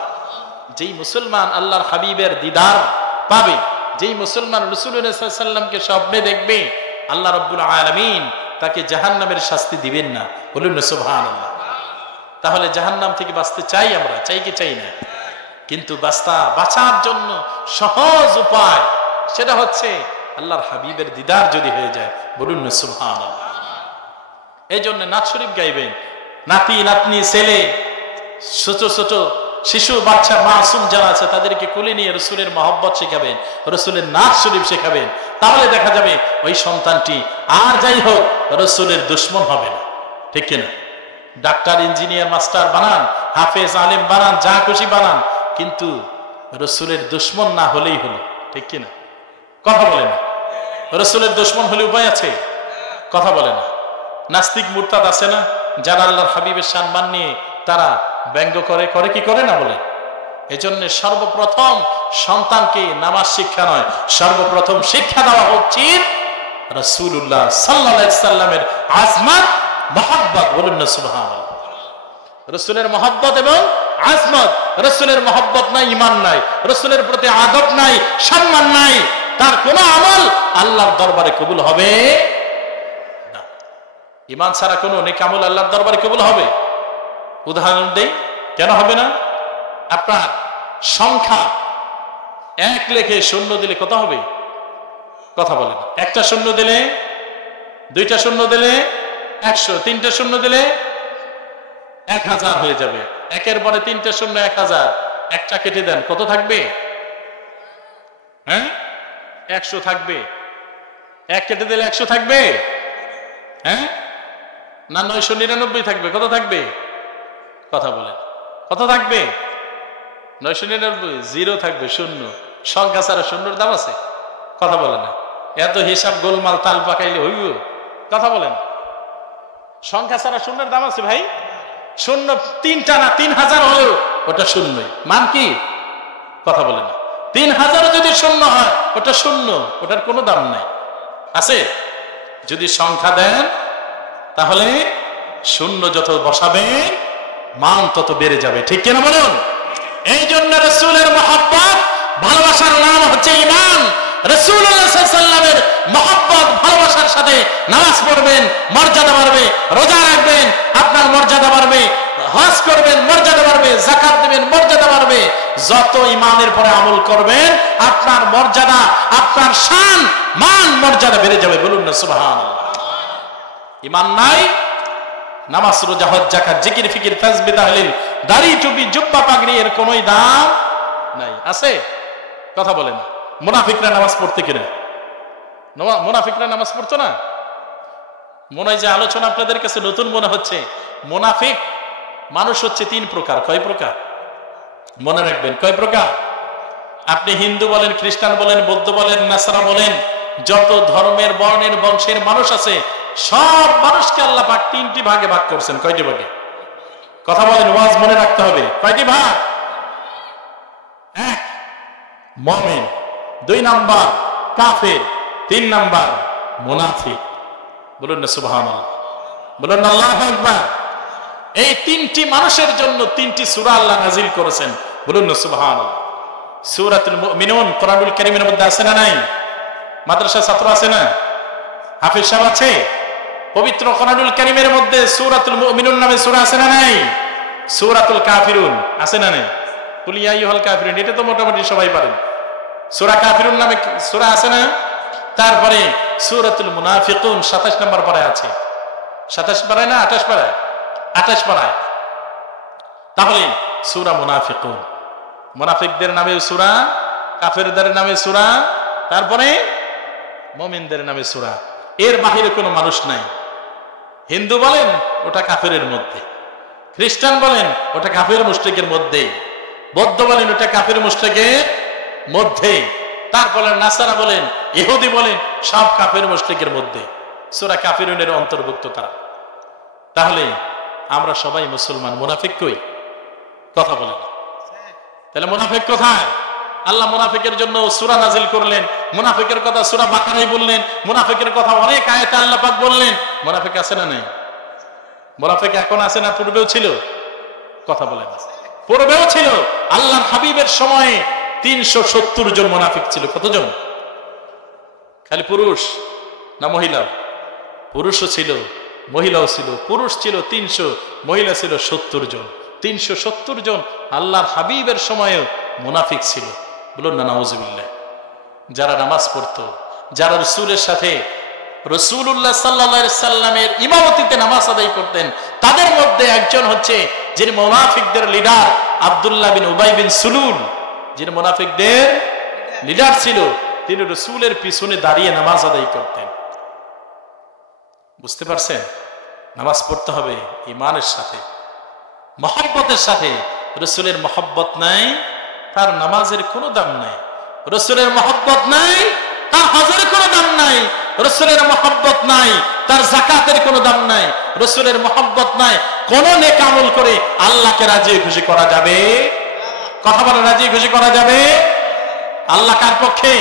যেই মুসলমান আল্লাহর হাবিবের দিদার পাবে যেই মুসলমান রাসূলুল্লাহ সাল্লাল্লাহু আলাইহি ওয়াসাল্লামকে স্বপ্নে দেখবে আল্লাহ রাব্বুল আলামিন তাকে জাহান্নামের শাস্তি দিবেন না বলুন না সুবহানাল্লাহ তাহলে জাহান্নাম থেকে বাঁচতে চাই আমরা চাই কি চাই না কিন্তু বাঁচার জন্য সহজ উপায় সেটা হচ্ছে আল্লাহর হাবিবের দিদার যদি হয়ে যায় বলুন না সুবহানাল্লাহ এই জন্য নাত শরীফ গাইবেন নাতি নাতনি ছেলে ছোট ছোট শিশু বাচ্চা মাসুম যারা আছে তাদেরকে কোলে নিয়ে রসুলের মহব্বত শেখাবেন, রসুলের নাচ শরীফ শেখাবেন, তাহলে দেখা যাবে ওই সন্তানটি আর যাই হোক রসুলের দুশ্মন হবে না। ঠিক কিনা? ডাক্তার, ইঞ্জিনিয়ার, মাস্টার বানান, হাফেজ, আলেম বানান, যা খুশি বানান, কিন্তু রসুলের দুশ্মন না হলেই হলো। ঠিক কিনা? কথা বলে না। রসুলের দুশ্মন হলে উপায় আছে? কথা বলে না। নাস্তিক মুরতাদ আছে না, যারা আল্লাহর হাবিবের সম্মান নিয়ে তারা ব্যঙ্গ করে, করে কি করে না বলে? এজন্য সর্বপ্রথম সন্তানকে নামাজ শিক্ষা নয়, সর্বপ্রথম শিক্ষা দেওয়া উচিত রাসূলুল্লাহ সাল্লাল্লাহু আলাইহি সাল্লামের আজমত, মহব্বত। বলুন না সুবহানাল্লাহ। রাসূলের মহব্বত এবং আজমত। রাসূলের মহব্বত নাই, ঈমান নাই, রাসূলের প্রতি আদব নাই, সম্মান নাই, তার কোন আমল আল্লাহর দরবারে কবুল হবে না। ঈমান ছাড়া কোন নেক আমল আল্লাহর দরবারে কবুল হবে? উদাহরণ দেই, কেন হবে না? আপনার সংখ্যা 1 লিখে শূন্য দিলে কত হবে? কথা বলেন। একটা শূন্য দিলে, 2টা শূন্য দিলে 100, 3টে শূন্য দিলে 1000 হয়ে যাবে। 1-এর পরে 3টে শূন্য 1000, একটা কেটে দেন, কত থাকবে? হ্যাঁ, 100 থাকবে। 1 কেটে দিলে 100 থাকবে? হ্যাঁ না 999 থাকবে? কত থাকবে? কথা বলেন, কত থাকবে? 999, 0 থাকবে, শূন্য। সংখ্যা ছাড়া শূন্যর দাম আছে? কথা বলে না। এত হিসাব গোলমাল তাল পাকাইলে হইব? কথা বলেন। সংখ্যা ছাড়া শূন্যের দাম আছে ভাই? শূন্য 3টা না 3000 হলেও ওটা শূন্যই। মান কি? কথা বলে না। 3000 যদি শূন্য হয় ওটা শূন্য, ওটার কোনো দাম নাই। আছে? যদি সংখ্যা দেন তাহলে শূন্য যত বসাবেন মান তত বেড়ে যাবে। ঠিক কিনা বলুন? এই জন্য রাসূলের মহব্বত, ভালোবাসার নাম হচ্ছে ঈমান। রাসূলুল্লাহ সাল্লাল্লাহু আলাইহি ওয়াসাল্লামের মহব্বত, ভালোবাসার সাথে নামাজ পড়বেন, মর্যাদা বাড়বে। রোজা রাখবেন, আপনার মর্যাদা বাড়বে। হজ করবেন, মর্যাদা বাড়বে। যাকাত দিবেন, মর্যাদা বাড়বে। যত ঈমানের পরে আমল করবেন আপনার মর্যাদা, আপনার শান, মান, মর্যাদা বেড়ে যাবে। বলুন না সুবহানাল্লাহ। ঈমান নাই, নামাজ, রোজা, হজ, যাকাত, জিকির, ফিকির, তাসবিহ, তাহলিল, দাড়ি, টুপি, জুব্বা, পাগড়ি এর কোনোই দাম নাই। আছে? কথা বলেন। মুনাফিকরা নামাজ পড়তে কিনা? মুনাফিকরা নামাজ পড়তো না? মনে হয় যে আলোচনা আপনাদের কাছে নতুন মনে হচ্ছে। মুনাফিক মানুষ হচ্ছে 3 প্রকার। কয় প্রকার? মনে রাখবেন, কয় প্রকার? আপনি হিন্দু বলেন, খ্রিস্টান বলেন, বৌদ্ধ বলেন, নাসারা বলেন, যত ধর্মের, বর্ণের, বংশের মানুষ আছে সব মানুষকে আল্লাহ পাক 3টি ভাগে ভাগ করছেন। কয়টি ভাগে? কথা বলেন, ওয়াজ মনে রাখতে হবে। কয়টি ভাগ? 1 মুমিন, 2 নাম্বার কাফের, 3 নাম্বার মুনাফিক। বলুন না সুবহানাল্লাহ। বলুন না আল্লাহু আকবার। এই 3টি মানুষের জন্য 3টি সূরা আল্লাহ নাযিল করেছেন। বলুন না সুবহানাল্লাহ। সূরাতুল মুমিনুন কোরআনুল কারীমের মধ্যে আছে না নাই? মাদ্রাসা ছাত্র আছে না? হাফেজ সাহেব আছে? পবিত্র কোরআনুল কারীমের মধ্যে সূরাতুল মুমিনুন নামে সূরা আছে না নাই? সূরাতুল কাফিরুন আছে না নাই? কুল ইয়া আইয়ুহাল কাফিরুন, এটা তো মোটামুটি সবাই পারেন। সূরা কাফিরুন নামে সূরা আছে না? তারপরে সূরাতুল মুনাফিকুন 27 নম্বর পারায় আছে। 27 পারায় না 28 পারায়? 28 পারায়। তাহলে সূরা মুনাফিকুন, মুনাফিকদের নামে সূরা, কাফেরদের নামে সূরা, তারপরে মুমিনদের নামে সূরা। এর বাহিরে কোনো মানুষ নাই। হিন্দু বলেন ওটা কাফেরের মধ্যে, খ্রিস্টান বলেন ওটা কাফের মুশরিকের মধ্যে, বৌদ্ধ বলেন ওটা কাফের মুশরিকের মধ্যে, তারপরে নাসারা বলেন, ইহুদি বলেন, সব কাফের মুশরিকের মধ্যে। সূরা কাফিরুনের অন্তর্ভুক্ত তারা। তাহলে আমরা সবাই মুসলমান, মুনাফিক কই? কথা বলেন। তাহলে মুনাফিক কোথায়? আল্লাহ মুনাফিকের জন্য সূরা নাযিল করলেন, মুনাফিকের কথা সূরা বাকারায় বললেন, মুনাফিকের কথা অনেক আয়াতে আল্লাহ পাক বললেন। মুনাফিক আছে না নাই? মুনাফিক এখন আছে না পূর্বেও ছিল? কথা বলেন। পূর্বেও ছিল। আল্লাহর হাবিবের সময়ে 370 জন মুনাফিক ছিল। কতজন? খালি পুরুষ না মহিলা? পুরুষও ছিল, মহিলাও ছিল। পুরুষ ছিল 300, মহিলা ছিল 70 জন। 370 জন আল্লাহর হাবিবের সময়েও মুনাফিক ছিল। বলুন না নাউজুবিল্লাহ। যারা নামাজ পড়তো, যারা রাসূলের সাথে, রাসূলুল্লাহ সাল্লাল্লাহু আলাইহি সাল্লামের ইমামতিতে নামাজ আদায় করতেন, তাদের মধ্যে একজন হচ্ছে যিনি মুনাফিকদের লিডার, আব্দুল্লাহ বিন উবাই বিন সুলুল, যিনি মুনাফিকদের লিডার ছিল, তিনি রাসূলের পিছনে দাঁড়িয়ে নামাজ আদায় করতেন। বুঝতে পারছেন? নামাজ পড়তে হবে ঈমানের সাথে, মহব্বতের সাথে। রাসূলের মহব্বত নাই, তার নামাজের কোনো দাম নাই। রাসূলের মহব্বত নাই, তার হজের কোনো দাম নাই। রাসূলের মহব্বত নাই, তার যাকাতের কোনো দাম নাই। রাসূলের মহব্বত নাই, কোন নেক আমল করে আল্লাহকে রাজি খুশি করা যাবে? কথা বলে, রাজি খুশি করা যাবে? আল্লাহ কার পক্ষে?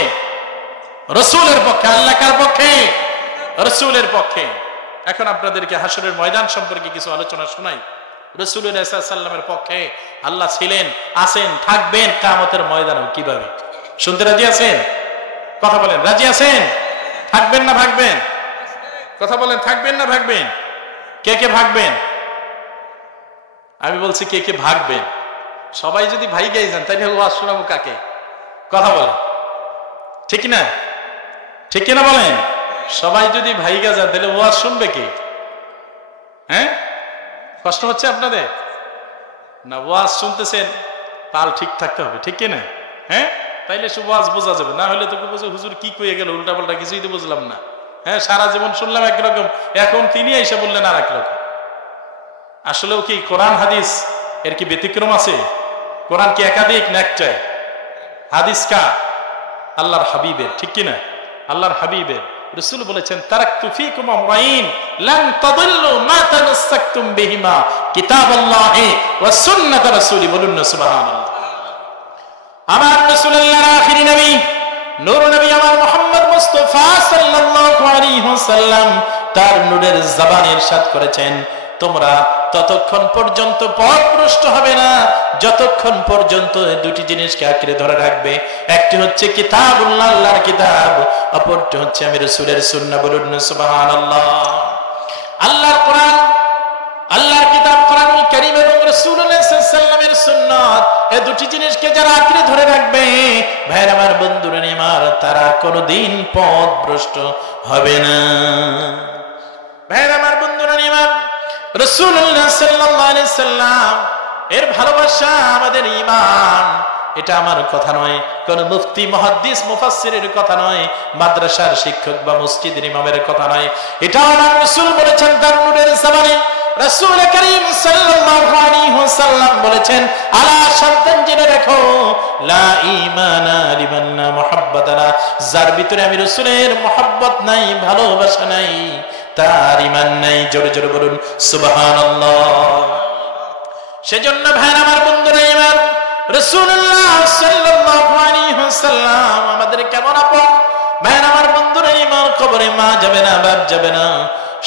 রাসূলের পক্ষে। আল্লাহ কার পক্ষে? রাসূলের পক্ষে। এখন আপনাদেরকে হাসরের ময়দান সম্পর্কে কিছু আলোচনা শোনাই। রাসূলুল্লাহ সাল্লাল্লাহু আলাইহি ওয়াসাল্লামের পক্ষে আল্লাহ ছিলেন, আছেন, থাকবেন কিয়ামতের ময়দানে। কিভাবে শুনতে রাজি আছেন? কথা বলেন, রাজি আছেন? থাকবেন না ভাগবেন? কথা বলেন, থাকবেন না ভাগবেন? কে কে ভাগবেন? আমি বলছি কে কে ভাগবেন। সবাই যদি ভাইগাই যান তাহলে ওয়াজ শোনাবো কাকে? কথা বলেন, ঠিক না? ঠিক কিনা বলেন? সবাই যদি ভাইগা যান তাহলে ওয়াজ শুনবে কে? হ্যাঁ, কষ্ট হচ্ছে আপনাদের না? ওয়াজ শুনতেছেন, তাল ঠিক থাকতে হবে, ঠিক কিনা? হ্যাঁ, তাইলে সব ওয়াজ বোঝা যাবে। না হলে তো বুঝে হুজুর কি কয়ে গেল, উল্টা পাল্টা কিছুই তো বুঝলাম না। হ্যাঁ, সারা জীবন শুনলাম একরকম, এখন তিনি এসে বললেন আর একরকম। আসলেও কি কোরআন হাদিস এর কি ব্যতিক্রম আছে? কোরআন কি একাধিক না একটাই? হাদিস কার? আল্লাহর হাবিবের, ঠিক কিনা? আল্লাহর হাবিবের। রাসূল বলেছেন, তারাকতু ফীকুম আমরাইন লান তাদিল্লু মা তামাসসাকতুম বিহিমা, কিতাবাল্লাহি ওয়া সুন্নাত রাসূলি। বলুন না সুবহানাল্লাহ। আমার রাসূলুল্লাহর আখিরি নবী, নূর নবী আমার মুহাম্মদ মুস্তাফা সাল্লাল্লাহু আলাইহি ওয়াসাল্লাম তার নূরের জবান ইরশাদ করেছেন, তোমরা ততক্ষণ পর্যন্ত পথভ্রষ্ট হবে না যতক্ষণ পর্যন্ত দুটি জিনিসকে আঁকড়ে ধরে রাখবে। একটি হচ্ছে কিতাবুল্লাহ, আল্লাহর কিতাব, অপরটি হচ্ছে আমি রাসূলের সুন্নাহ। বলুন সুবহানাল্লাহ। আল্লাহর কোরআন, আল্লাহর কিতাব কোরআনুল কারীম এবং রাসূলুল্লাহ সাল্লাল্লাহু আলাইহি ওয়াসাল্লামের সুন্নাত, এই দুটি জিনিসকে যারা আঁকড়ে ধরে রাখবে, ভাইরা আমার, বন্ধুরা আমার, তারা কোনোদিন পথভ্রষ্ট হবে না। ভাইরা আমার, বন্ধুরা আমার, রাসূলুল্লাহ সাল্লাল্লাহু আলাইহি ওয়াসাল্লাম এর ভালোবাসা আমাদের ঈমান। এটা আমার কথা নয়, কোন মুফতি, মুহাদ্দিস, মুফাসসিরের কথা নয়, মাদ্রাসার শিক্ষক বা মসজিদের ইমামের কথা নয়। এটা আমার রাসূল বলেছেন তার নূরের জবানে। রাসূল করিম সাল্লাল্লাহু আলাইহি ওয়াসাল্লাম বলেছেন, আলা শান্তান জেনে রাখো, লা ঈমানা লিমান লা মুহাব্বাতানা, যার ভিতরে আমি রাসূলের মুহাব্বত নাই, ভালোবাসা নাই, তার ঈমান নাই। জোরে জোরে বলুন সুবহানাল্লাহ। সেজন্য ভাই আমার, বন্ধুরা আমার, রাসূলুল্লাহ সাল্লাল্লাহু আলাইহি ওয়াসাল্লাম আমাদের কেমন আপন। ভাই আমার, বন্ধুরা আমার, কবরে মা যাবে না, বাপ যাবে না,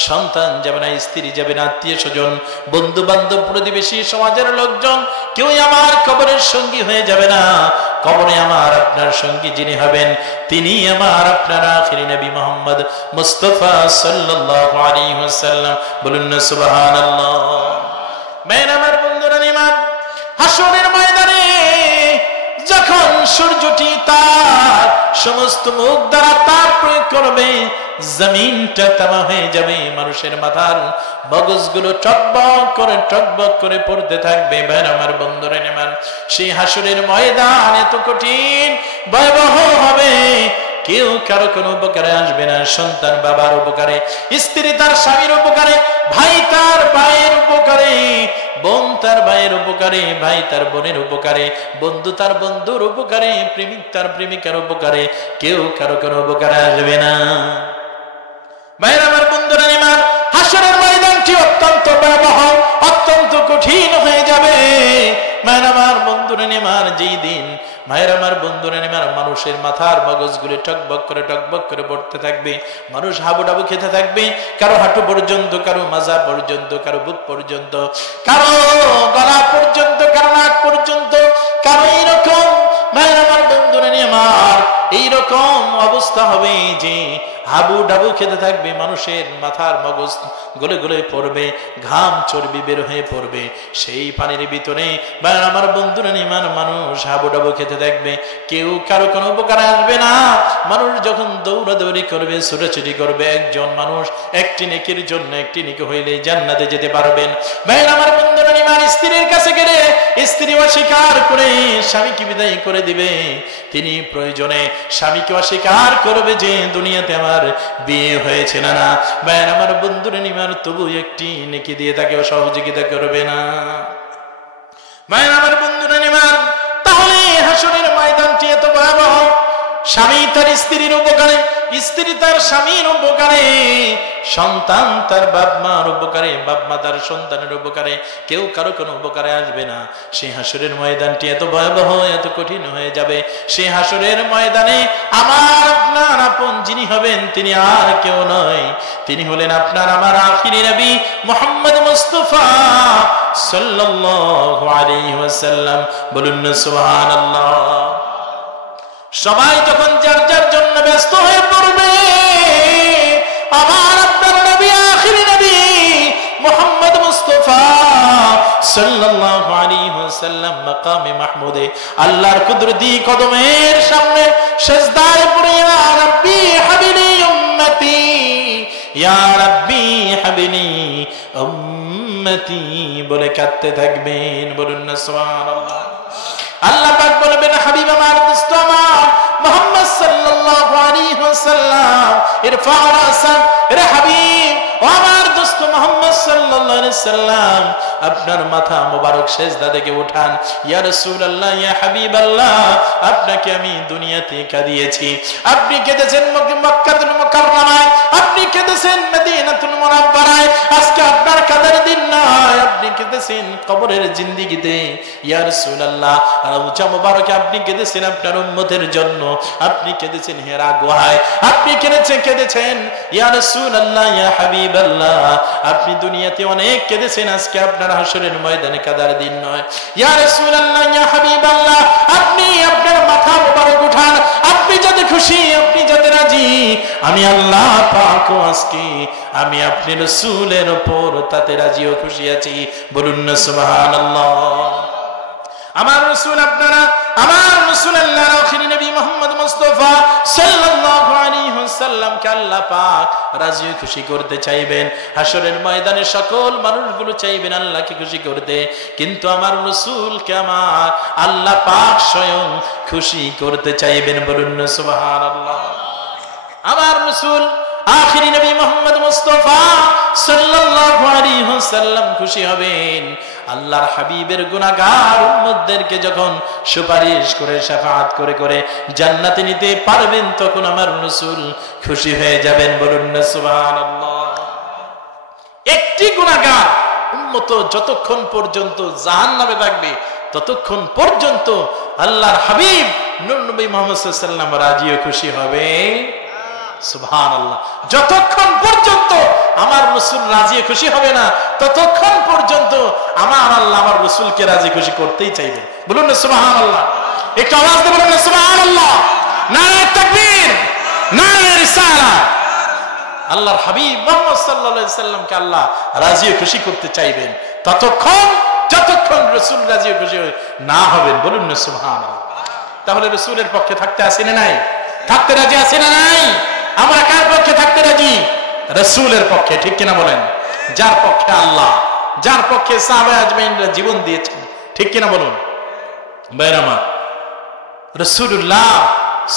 সন্তান যাবে না, স্ত্রী যাবে না, আত্মীয় স্বজন, বন্ধু বান্ধব, প্রতিবেশী, সমাজের লোকজন, কেউ আমার কবরের সঙ্গী হয়ে যাবে না। কবরে আমার আপনার সঙ্গী যিনি হবেন, তিনি আমার আপনার আখিরি নবী মুহাম্মদ মুস্তাফা সাল্লাল্লাহু আলাইহি ওয়াসাল্লাম। বলুন না সুবহানাল্লাহ। মেন আমার, বন্ধুরা আমার, হাসরের ময়দানে যখন সূর্যটি তার সমস্ত মুখ দ্বারা তাপ প্রয়োগ করবে, জমিনটা তামা হয়ে যাবে, মানুষের মাথার মগজগুলো টকবক করে পড়তে থাকবে। ভাই আমার, বন্ধুরা আমার, সেই হাসরের ময়দান এত কঠিন, ভয়াবহ হবে, কেউ কারো কোনো উপকারে আসবে না। সন্তান বাবার উপকারে, স্ত্রী তার স্বামীর উপকারে, ভাই তার ভাইয়ের উপকারে, বোন তার ভাইয়ের উপকারে, ভাই তার বোনের উপকারে, বন্ধু তার বন্ধুর উপকারে, প্রেমিক তার প্রেমিকার উপকারে, কেউ কারো কোনো উপকারে আসবে না। ভাইরা আমার, বন্ধুরা আমার, হাসরের ময়দানটি অত্যন্ত ভয়াবহ, অত্যন্ত কঠিন হয়ে যাবে। ভাইরা আমার, বন্ধুরা আমার, যেই দিন, ভাইরা আমার, বন্ধুরা আমার, মানুষের মাথার মগজগুলি টকবক করে পড়তে থাকবে, মানুষ হাবুডাবু খেতে থাকবে, কারো হাঁটু পর্যন্ত, কারো মাজা পর্যন্ত, কারো বুক পর্যন্ত, কারো গলা পর্যন্ত, কারো নাক পর্যন্ত, কারো এইরকম। ভাইরা আমার, বন্ধুরা আমার, এইরকম অবস্থা হবে যে হাবু ডাবু খেতে থাকবে, মানুষের মাথার মগজ গলে গলে পড়বে, ঘাম চর্বি বের হয়ে পড়বে। সেই পানির ভিতরে বা আমার বন্ধুরা নিমান মানুষ হাবু ডাবু খেতে থাকবে, কেউ কারো কোনো উপকার আসবে না। মানুষ যখন দৌড়াদৌড়ি করবে, ছুটাছুটি করবে, একজন মানুষ একটি নেকির জন্য একটি নেকি হইলে জান্নাতে যেতে পারবেন। ভাই আমার বন্ধুরা নিমান স্ত্রীর কাছে গেলে স্ত্রী অস্বীকার করে স্বামীকে বিদায় করে দিবে, তিনি প্রয়োজনে স্বামীকে অস্বীকার করবে যে দুনিয়াতে আমার বিয়ে হয়েছে না। ভাই আমার বন্ধুরা নিমান তবু একটি নেকি দিয়ে তাকে সহযোগিতা করবে না। ভাই আমার বন্ধুরা নিমান, তাহলে হাসরের ময়দানটি এত ভয়াবহ। স্বামী তার স্ত্রীর উপকারে, স্ত্রী তার স্বামীর উপকারে, সন্তান তার বাপ মার উপকারে, বাপ মা তার সন্তানের উপকারে, কেউ কারো কোনো উপকারে আসবে না। সেই হাসরের ময়দানটি এত ভয়াবহ, এত কঠিন হয়ে যাবে। সেই হাসরের ময়দানে আমার আপনার আপন যিনি হবেন তিনি আর কেউ নয়, তিনি হলেন আপনার আমার আখিরি নবী মুহাম্মদ মুস্তাফা সাল্লাল্লাহু আলাইহি ওয়াসাল্লাম। বলুন না সুবহানাল্লাহ। সবাই যখন যার যার জন্য ব্যস্ত হয়ে পড়বে, আমার আপনার নবী আখিরি নবী মুহাম্মদ মুস্তাফা সাল্লাল্লাহু আলাইহি ওয়াসাল্লাম মাকামে মাহমুদে আল্লাহর কুদরতি কদমের সামনে সিজদায় পড়ে ইয়া রাব্বি হাবিলি উম্মতি, ইয়া রাব্বি হাবিলি উম্মতি বলে কাঁদতে থাকবেন। বলুন না সুবহানাল্লাহ। আল্লাহ পাক বলবেন, হাবিব আমার, দোস্ত আমার মুহাম্মদ সাল্লাল্লাহু আলাইহি ওয়াসাল্লাম ইরফা রাসাক, রে হাবিব ও আমার দোস্ত মুহাম্মদ সাল্লাল্লাহু আলাইহি ওয়াসাল্লাম আপনার মাথা মোবারক সিজদা থেকে উঠান। ইয়া রাসূলুল্লাহ, ইয়া হাবিবাল্লাহ, আপনাকে আমি দুনিয়াতে কাঁদিয়েছি, আপনি কেঁদেছেন মক্কাতুল মুকাররমায়, আপনি কেঁদেছেন মদিনাতুল মুনাওয়ারায়, আজকে আপনার কাঁদার দিন নয়, আপনি কেঁদেছেন কবরের জিন্দেগিতে। ইয়া রাসূলুল্লাহ, রওজা মোবারকে আপনি কেঁদেছেন আপনার উম্মতের জন্য, আপনি কেঁদেছেন হিরা গুহায়, আপনি কেঁদেছেন ইয়া রাসূলুল্লাহ, ইয়া হাবিবাল্লাহ, আপনি দুনিয়াতে অনেক কেঁদেছেন, আজকে আপনার হাসরের ময়দানে কাদার দিন নয়। ইয়া রাসূলুল্লাহ, ইয়া হাবিবাল্লাহ, আপনি আপনার মাথা মোবারক উঠান, আপনি যাতে খুশি, আপনি যাতে রাজি, আমি আল্লাহ পাক আজকে আমি আপনি রাসূলের উপর তাতে রাজি ও খুশি আছি। বলুন না সুবহানাল্লাহ। আমার রাসূল আপনারা, আমার রাসূল আল্লাহর আখিরি নবী মুহাম্মদ মুস্তাফা সাল্লাল্লাহু আলাইহি ওয়াসাল্লাম কে আল্লাহ পাক রাজি খুশি করতে চাইবেন। হাসরের ময়দানে সকল মানুষগুলো চাইবেন আল্লাহকে খুশি করতে, কিন্তু আমার রাসূলকে আমার আল্লাহ পাক স্বয়ং খুশি করতে চাইবেন। বলুন না সুবহানাল্লাহ। আমার রাসূল আখিরি নবী মুহাম্মদ মুস্তাফা সাল্লাল্লাহু আলাইহি ওয়াসাল্লাম খুশি হবেন আল্লাহর হাবিবের গুনাহগার উম্মতদেরকে যখন সুপারিশ করে শাফাআত করে করে জান্নাতে নিতে পারবেন, তখন আমার রাসূল খুশি হয়ে যাবেন। বলুন না সুবহানাল্লাহ। একটি গুনাহগার উম্মত যতক্ষণ পর্যন্ত জাহান্নামে থাকবে, ততক্ষণ পর্যন্ত আল্লাহর হাবিব নূর নবী মুহাম্মদ সাল্লাল্লাহু আলাইহি ওয়াসাল্লাম রাজি ও খুশি হবে। সুবহানাল্লাহ। যতক্ষণ পর্যন্ত আমার রাসূল রাজি খুশি হবে না, ততক্ষণ পর্যন্ত আমার আল্লাহ আমার রাসূলকে রাজি খুশি করতেই চাইবে। বলুন না সুবহানাল্লাহ। একটু আওয়াজ দিয়ে বলুন না সুবহানাল্লাহ। নারে তাকবীর, নারে রিসালাত। আল্লাহর হাবিব মুহাম্মদ সাল্লাল্লাহু আলাইহি ওয়াসাল্লামকে আল্লাহ রাজি খুশি করতে চাইবেন ততক্ষণ যতক্ষণ রাসূল রাজি খুশি না হবেন। বলুন না সুবহানাল্লাহ। তাহলে রাসূলের পক্ষে থাকতে আসে না নাই? থাকতে রাজি আছে না নাই? আমরা কার পক্ষে থাকতে রাজি? রাসূলের পক্ষে, ঠিক কিনা বলেন? যার পক্ষে আল্লাহ, যার পক্ষে সাহাবায়ে আজমাইনরা জীবন দিয়েছেন, ঠিক কিনা বলুন? বাইরামা রাসূলুল্লাহ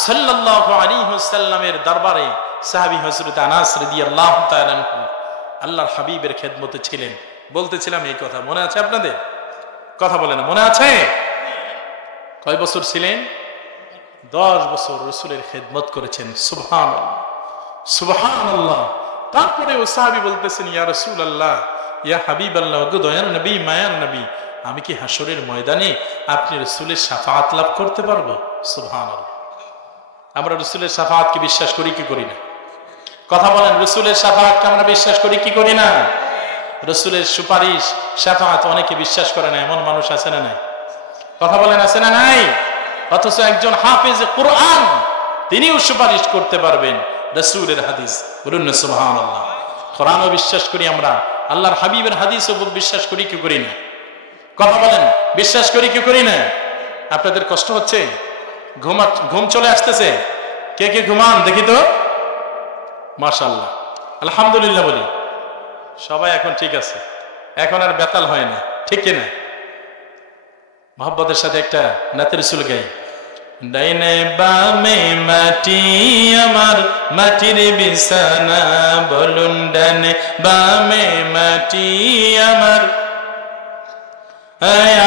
সাল্লাল্লাহু আলাইহি ওয়াসাল্লামের দরবারে সাহাবী হযরত আনাস রাদিয়াল্লাহু তাআলা আনহু আল্লাহর হাবিবের খেদমতে ছিলেন। বলতেছিলাম এই কথা, মনে আছে আপনাদের? কথা বলেন, মনে আছে? কয় বছর ছিলেন? 10 বছর রাসূলের খেদমত করেছেন। সুবহানাল্লাহ, সুবহানাল্লাহ। তারপরে ও সাহাবী বলতেছেন, ইয়া রাসূলুল্লাহ, ইয়া হাবিবাল্লাহ, গো দয়ার নবী, মায়ার নবী, আমি কি হাসরের ময়দানে আপনি রাসূলের শাফাআত লাভ করতে পারবো? সুবহানাল্লাহ। আমরা রাসূলের শাফাআতকে বিশ্বাস করি কি করি না? কথা বলেন, রাসূলের শাফাআতকে আমরা বিশ্বাস করি কি করি না? রাসূলের সুপারিশ শাফাআত অনেকে বিশ্বাস করে না, এমন মানুষ আছে না নাই? কথা বলেন, আছে না নাই? অথচ একজন হাফেজ কোরআন তিনিও সুপারিশ করতে পারবেন। রাসূলের হাদিস, বলুন না সুবহানাল্লাহ। কোরআনও বিশ্বাস করি আমরা, আল্লাহর হাবিবের হাদিসও বিশ্বাস করি কি করি না? কথা বলেন, বিশ্বাস করি কি করি না? আপনাদের কষ্ট হচ্ছে? ঘুম চলে আসতেছে? কে কে ঘুমান দেখি তো? মাশাআল্লাহ, আলহামদুলিল্লাহ বলি। সবাই এখন ঠিক আছে, এখন আর বেতাল হয় না, ঠিক কিনা? মোহাব্বতের সাথে একটা নাতে রাসূল গাই। ডাইনে বামে মাটি আমার মাটির বিছানা, বলুন ডানে বামে মাটি আমার।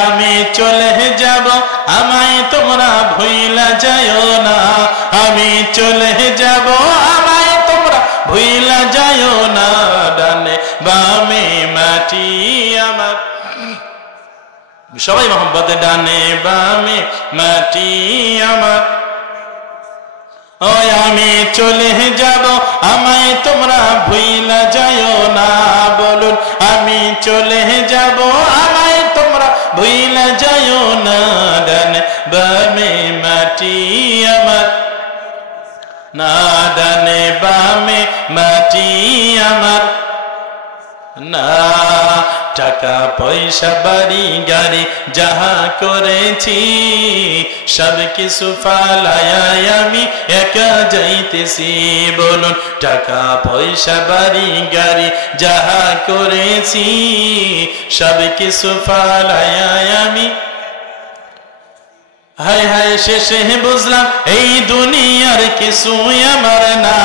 আমি চলে যাব আমায় তোমরা ভুইলা যাইও না, আমি চলে যাব আমায় তোমরা ভুইলা যাইও না, ডানে বামে মাটি আমার। সবাই মোহাম্মতে, ডানে বামে মাটি আমার। ওই আমি চলে যাব আমায় তোমরা ভুইলা যাইও না, বলুন আমি চলে যাব আমায় তোমরা ভুইলা যাইও না, ডানে বামে মাটি আমার। না ডানে বামে মাটি আমার। না টাকা পয়সা বাড়ি গাড়ি যাহা করেছি সব কিছু ফালায়া আমি একা যাইতেছি, বলুন টাকা পয়সা বাড়ি গাড়ি যাহা করেছি সব কিছু ফালায়া আমি। হায় হায় শেষে বুঝলাম এই দুনিয়ার কিছু আমার না,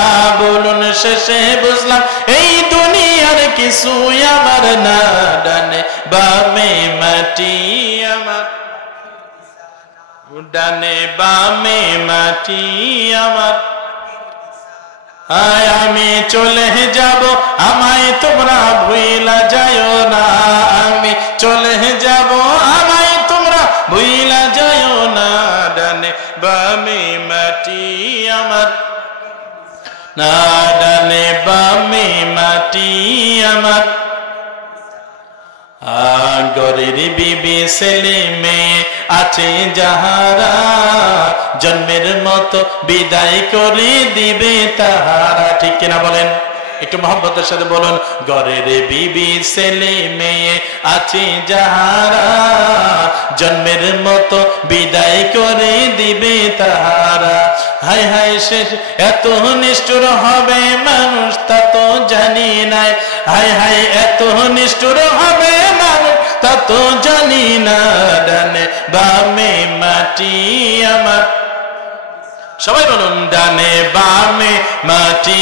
বলুন শেষে বুঝলাম এই দুনিয়ার কিছু আমার না, ডানে বামে মাটি আমার। ডানে বামে মাটি আমার। আয় আমি চলে যাব আমায় তোমরা ভুইলা যাইও না, আমি চলে যাব আমায় তোমরা ভুইলা যাইও না, ডানে বামে মাটি আমার। না ডানে বামে মাটি আমার। গরের বিবি ছেলে মেয়ে আছে যাহারা, জন্মের মতো বিদায় করে দিবে তাহারা, ঠিক কিনা বলেন? একটু মহব্বতের সাথে বলুন। ঘরের বিবি ছেলে মেয়ে আছে যাহারা, জন্মের মতো বিদায় করে দিবে তাহারা। হায় হায় শেষ এত নিষ্ঠুর হবে মানুষ তা তো জানি নাই, হায় হায় এত নিষ্ঠুর হবে মানুষ তা তো জানি না, ডানে বামে মাটি আমার। সবাই বলুন ডানে বামে মাটি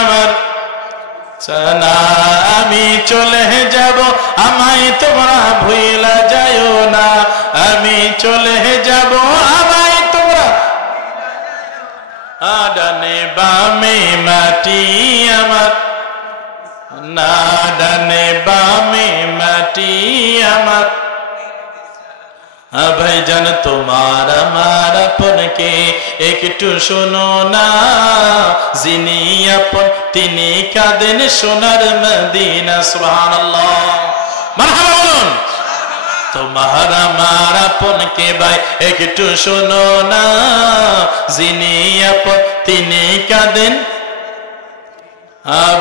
আমার। না আমি চলে যাব আমায় তোমরা ভুইলা যাইও না, আমি চলে যাব আমায় তোমরা। ডানে বামে মাটি আমার। না ডানে বামে মাটি আমার। ভাইজান তোমার আমার আপনকে একটু শোনো না, যিনি আপন তিনি কাঁদেন সোনার মদিনা। সুবহানাল্লাহ, মারহাবা বলুন। তোমার আমার আপনকে ভাই একটু শোনো না, যিনি আপন তিনি কাঁদেন,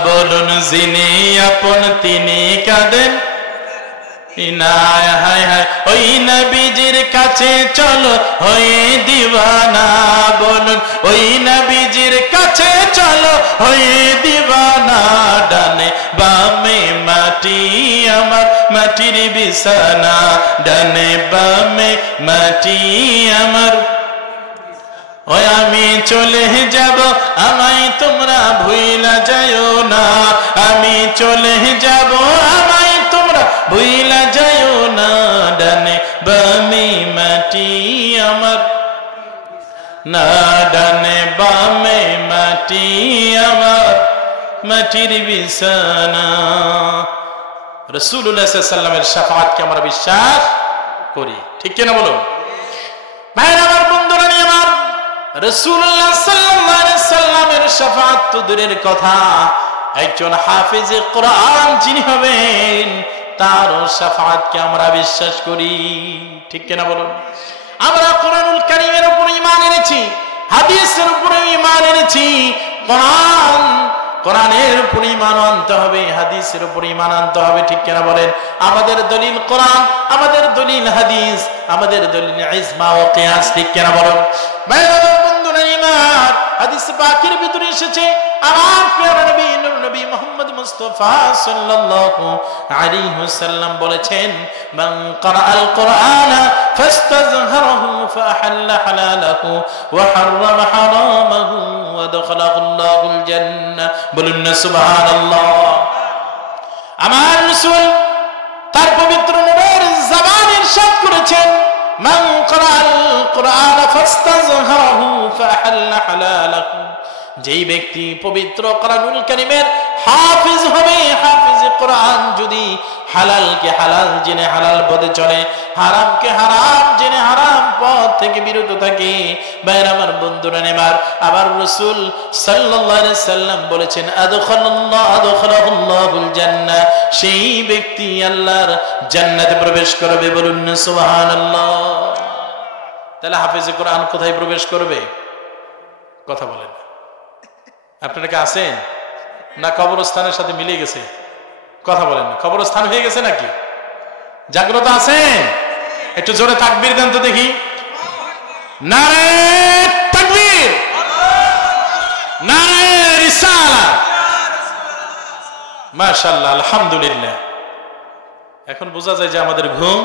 বলুন যিনি আপন তিনি কাঁদেন। হায় হায় ওই নবীজির কাছে চলো হয়ে দিওয়ানা, বলুন ওই নবীজির কাছে চলো হয়ে দিওয়ানা, ডানে বামে মাটি আমার মাটির বিছানা, ডানে বামে মাটি আমার। ওই আমি চলে যাব আমায় তোমরা ভুইলা যাইও না, আমি চলে যাব আমায় তোমরা ভুইলা যাইও না, ডানে বামে মাটি আমার। না ডানে বামে মাটি আমার মাটির বিছানা। রাসূলুল্লাহ সাল্লাল্লাহু আলাইহি ওয়াসাল্লামের শাফাআতকে আমরা বিশ্বাস করি, ঠিক কিনা বলুন? ভাইরা আমার, বন্ধুরা নিয়ে আমার, রাসূলুল্লাহ সাল্লাল্লাহু আলাইহি ওয়াসাল্লামের শাফাআত তো দূরের কথা, একজন হাফেজে কোরআন যিনি হবেন তার শাফাআতকে আমরা বিশ্বাস করি, ঠিক কিনা বলুন? আমরা কোরআনুল কারীমের উপর ঈমান এনেছি, হাদিসের উপরে ঈমান এনেছি, কোরআনের উপরে ঈমান আনতে হবে, হাদিসের উপরে ঈমান আনতে হবে। ঠিক কিনা বলেন? আমাদের দলিল কোরআন, আমাদের দলিল হাদিস, আমাদের দলিল ইজমা ও কিয়াস। ঠিক কিনা বলেন? বন্ধুরা, ঈমান হাদিস পাকের ভিতরে এসেছে, আমার প্রিয় নবী নূর নবী মুহাম্মদ মুস্তাফা সাল্লাল্লাহু আলাইহি ওয়াসাল্লাম বলেছেন, মান ক্বারাআল কুরআনা ফাস্তাযহারাহু ফাআহাল্লা হালালাহু ওয়া হাররামা হারামাহু ওয়া দাখালাহুল্লাহুল জান্নাহ। বলুন না সুবহানাল্লাহ। আমার রাসূল তার পবিত্র নূরের জবান ইরশাদ করেছেন, মান ক্বারাআল কুরআনা ফাস্তাযহারাহু ফাআহাল্লা হালালাহু, যেই ব্যক্তি পবিত্র কোরআনুল কারীমের হাফেজ হবে, হাফেজ কোরআন যদি হালালকে হালাল জেনে হালাল পথে চলে, হারামকে হারাম জেনে হারাম পথ থেকে বিরত থাকে, ভাইরা আমার, বন্ধুরা নেবার, আবার রাসূল সাল্লাল্লাহু আলাইহি সাল্লাম বলেছেন, আদখালাহুল্লাহুল জান্নাহ, সেই ব্যক্তি আল্লাহর জান্নাতে প্রবেশ করবে। বলুন না সুবহানাল্লাহ। তাহলে হাফেজ কোরআন কোথায় প্রবেশ করবে? কথা বলেন। আপনারা কি আছেন না কবরস্থানের সাথে মিলে গেছে? কথা বলেন না। কবরস্থান হয়ে গেছে নাকি? জাগ্রত আছেন? একটু জোরে তাকবীর দেন তো দেখি। নারে তাকবীর, নারে রিসালাত, মাশাআল্লাহ, আলহামদুলিল্লাহ। এখন বোঝা যায় যে আমাদের ঘুম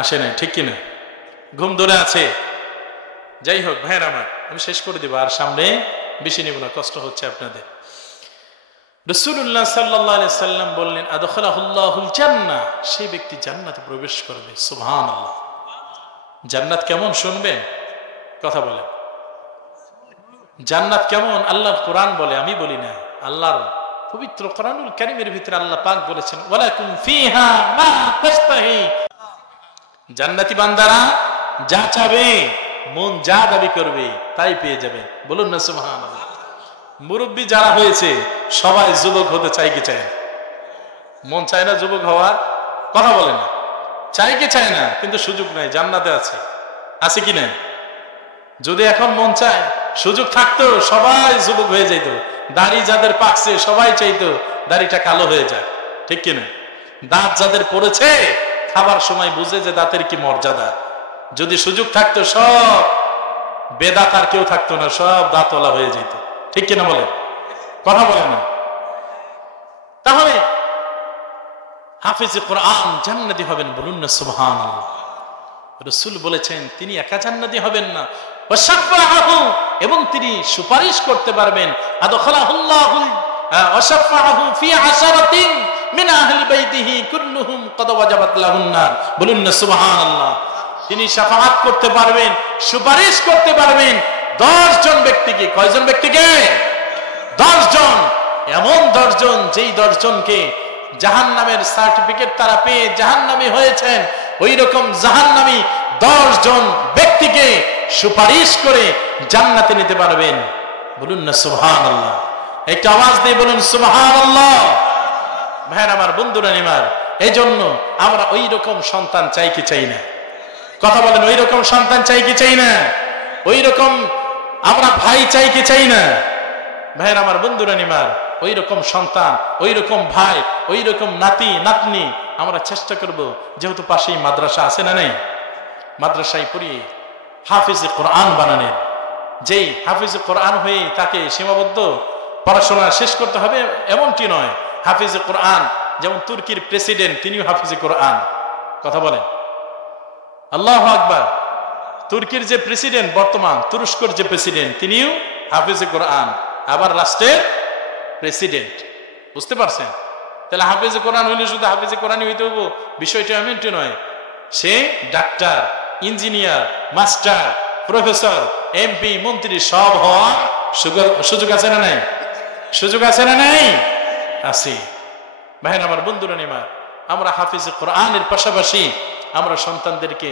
আসে না, ঠিক কিনা? ঘুম ধরে আছে। যাই হোক ভাইয়ের আমার, আমি শেষ করে দিব, আর সামনে বেশি নেব না, কষ্ট হচ্ছে আপনাদের। রাসূলুল্লাহ সাল্লাল্লাহু আলাইহি সাল্লাম বললেন, আদখালাহুল্লাহুল জান্নাহ, সেই ব্যক্তি জান্নাতে প্রবেশ করবে। সুবহানাল্লাহ। জান্নাত কেমন শুনবেন? কথা বলেন। জান্নাত কেমন? আল্লাহর কোরআন বলে, আমি বলি না। আল্লাহর পবিত্র কোরআনুল কারীমের ভিতরে আল্লাহ পাক বলেছেন, ওয়ালাকুম ফিহা মা তাশতাহি, জান্নাতি বান্দারা যা চাবে, মন যা দাবি করবে তাই পেয়ে যাবে। বলুন না সুবহানাল্লাহ। মুরব্বী যারা হয়েছে সবাই যুবক হতে চাই কি চায়? মন চায় না যুবক হওয়ার? কথা বলে না। চাই কি চায় না? কিন্তু সুযোগ নাই। জান্নাতে আছে, আছে কি নাই? যদি এখন মন চায়, সুযোগ থাকতো, সবাই যুবক হয়ে যেত। দাড়ি যাদের পাকছে সবাই চাইতো দাড়িটা কালো হয়ে যায়, ঠিক কিনা? দাঁত যাদের পড়েছে খাবার সময় বুঝে যে দাঁতের কি মর্যাদা। যদি সুযোগ থাকতো সব বেদাত আর কেউ থাকতো না, সব দাঁতওয়ালা হয়ে যেত, ঠিক কিনা বলে? কথা বলে না। তাহলে হাফেজে কোরআন জান্নাতি হবেন। বলুন না সুবহানাল্লাহ। রাসূল বলেছেন তিনি একা জান্নাতি হবেন না, ওয়াশাফাআহু, এবং তিনি সুপারিশ করতে পারবেন। আদখালাহুল্লাহুল ওয়াশাফাআহু ফি আশারাতিন মিন আহলি বাইতিহি কুল্লুহুম ক্বাদ ওয়াজাবাত লাহুন নার। বলুন না সুবহানাল্লাহ। তিনি শাফাআত করতে পারবেন, সুপারিশ করতে পারবেন 10 জন ব্যক্তিকে। কয়জন ব্যক্তিকে? 10 জন। এমন 10 জন, যেই 10 জনকে জাহান্নামের সার্টিফিকেট তারা পেয়ে জাহান্নামী হয়েছেন, ওই রকম জাহান্নামী 10 জন ব্যক্তিকে সুপারিশ করে জান্নাতে নিতে পারবেন। বলুন না সুবহানাল্লাহ। একটা আওয়াজ দিয়ে বলুন সুবহানাল্লাহ। ভাইরা আমার, বন্ধুরা আমার, এই জন্য আমরা ওই রকম সন্তান চাই কি চাই না? কথা বলেন। ওই রকম সন্তান চাই কি চাই না? ওই রকম আমরা ভাই চাই কি চাই না? ভাইরা আমার, বন্ধুরা আমার, ওই রকম সন্তান, ওই রকম ভাই, ওই রকম নাতি নাতনি আমরা চেষ্টা করব। যেহেতু পাশেই মাদ্রাসা আছে না নেই, মাদ্রাসায় পড়িয়ে হাফিজে কোরআন বানানোর। যেই হাফিজে কোরআন হয়ে তাকে সীমাবদ্ধ পড়াশোনা শেষ করতে হবে এমনটি নয়। হাফিজে কোরআন, যেমন তুর্কির প্রেসিডেন্ট, তিনিও হাফিজে কোরআন। কথা বলেন। আল্লাহু আকবার। তুর্কির যে প্রেসিডেন্ট, বর্তমান তুরস্কর যে প্রেসিডেন্ট, তিনিও হাফিজে কোরআন, আবার রাষ্ট্রের প্রেসিডেন্ট। বুঝতে পারছেন? তাহলে হাফিজে কোরআন হইলে শুধু হাফিজে কোরআনই হইতে হবে বিষয়টা এমনটি নয়। সে doctor, engineer, master, professor, MP, মন্ত্রী সব হওয়ার সুযোগ আছে না নাই? সুযোগ আছে না নাই? আছে। ভাইরা আমার, বন্ধুরা আমার, আমরা হাফিজে কোরআনের পাশাপাশি আমরা সন্তানদেরকে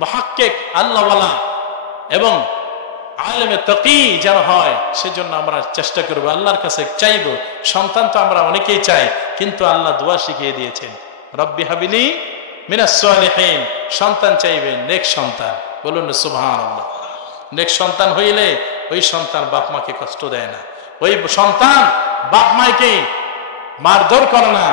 মুহাক্কিক, আল্লাহওয়ালা এবং আলেমে তাকী যেন হয়, সেজন্য আমরা চেষ্টা করব, আল্লাহর কাছে চাইব। সন্তান তো আমরা অনেকেই চাই, কিন্তু আল্লাহ দোয়া শিখিয়ে দিয়েছেন, রব্বি হাবিলি মিনাস সালিহিন। সন্তান চাইবেন, নেক সন্তান। বলুন সুবহানাল্লাহ। নেক সন্তান হইলে ওই সন্তান বাপ মাকে কষ্ট দেয় না, ওই সন্তান বাপ মাকে মারধর করে না।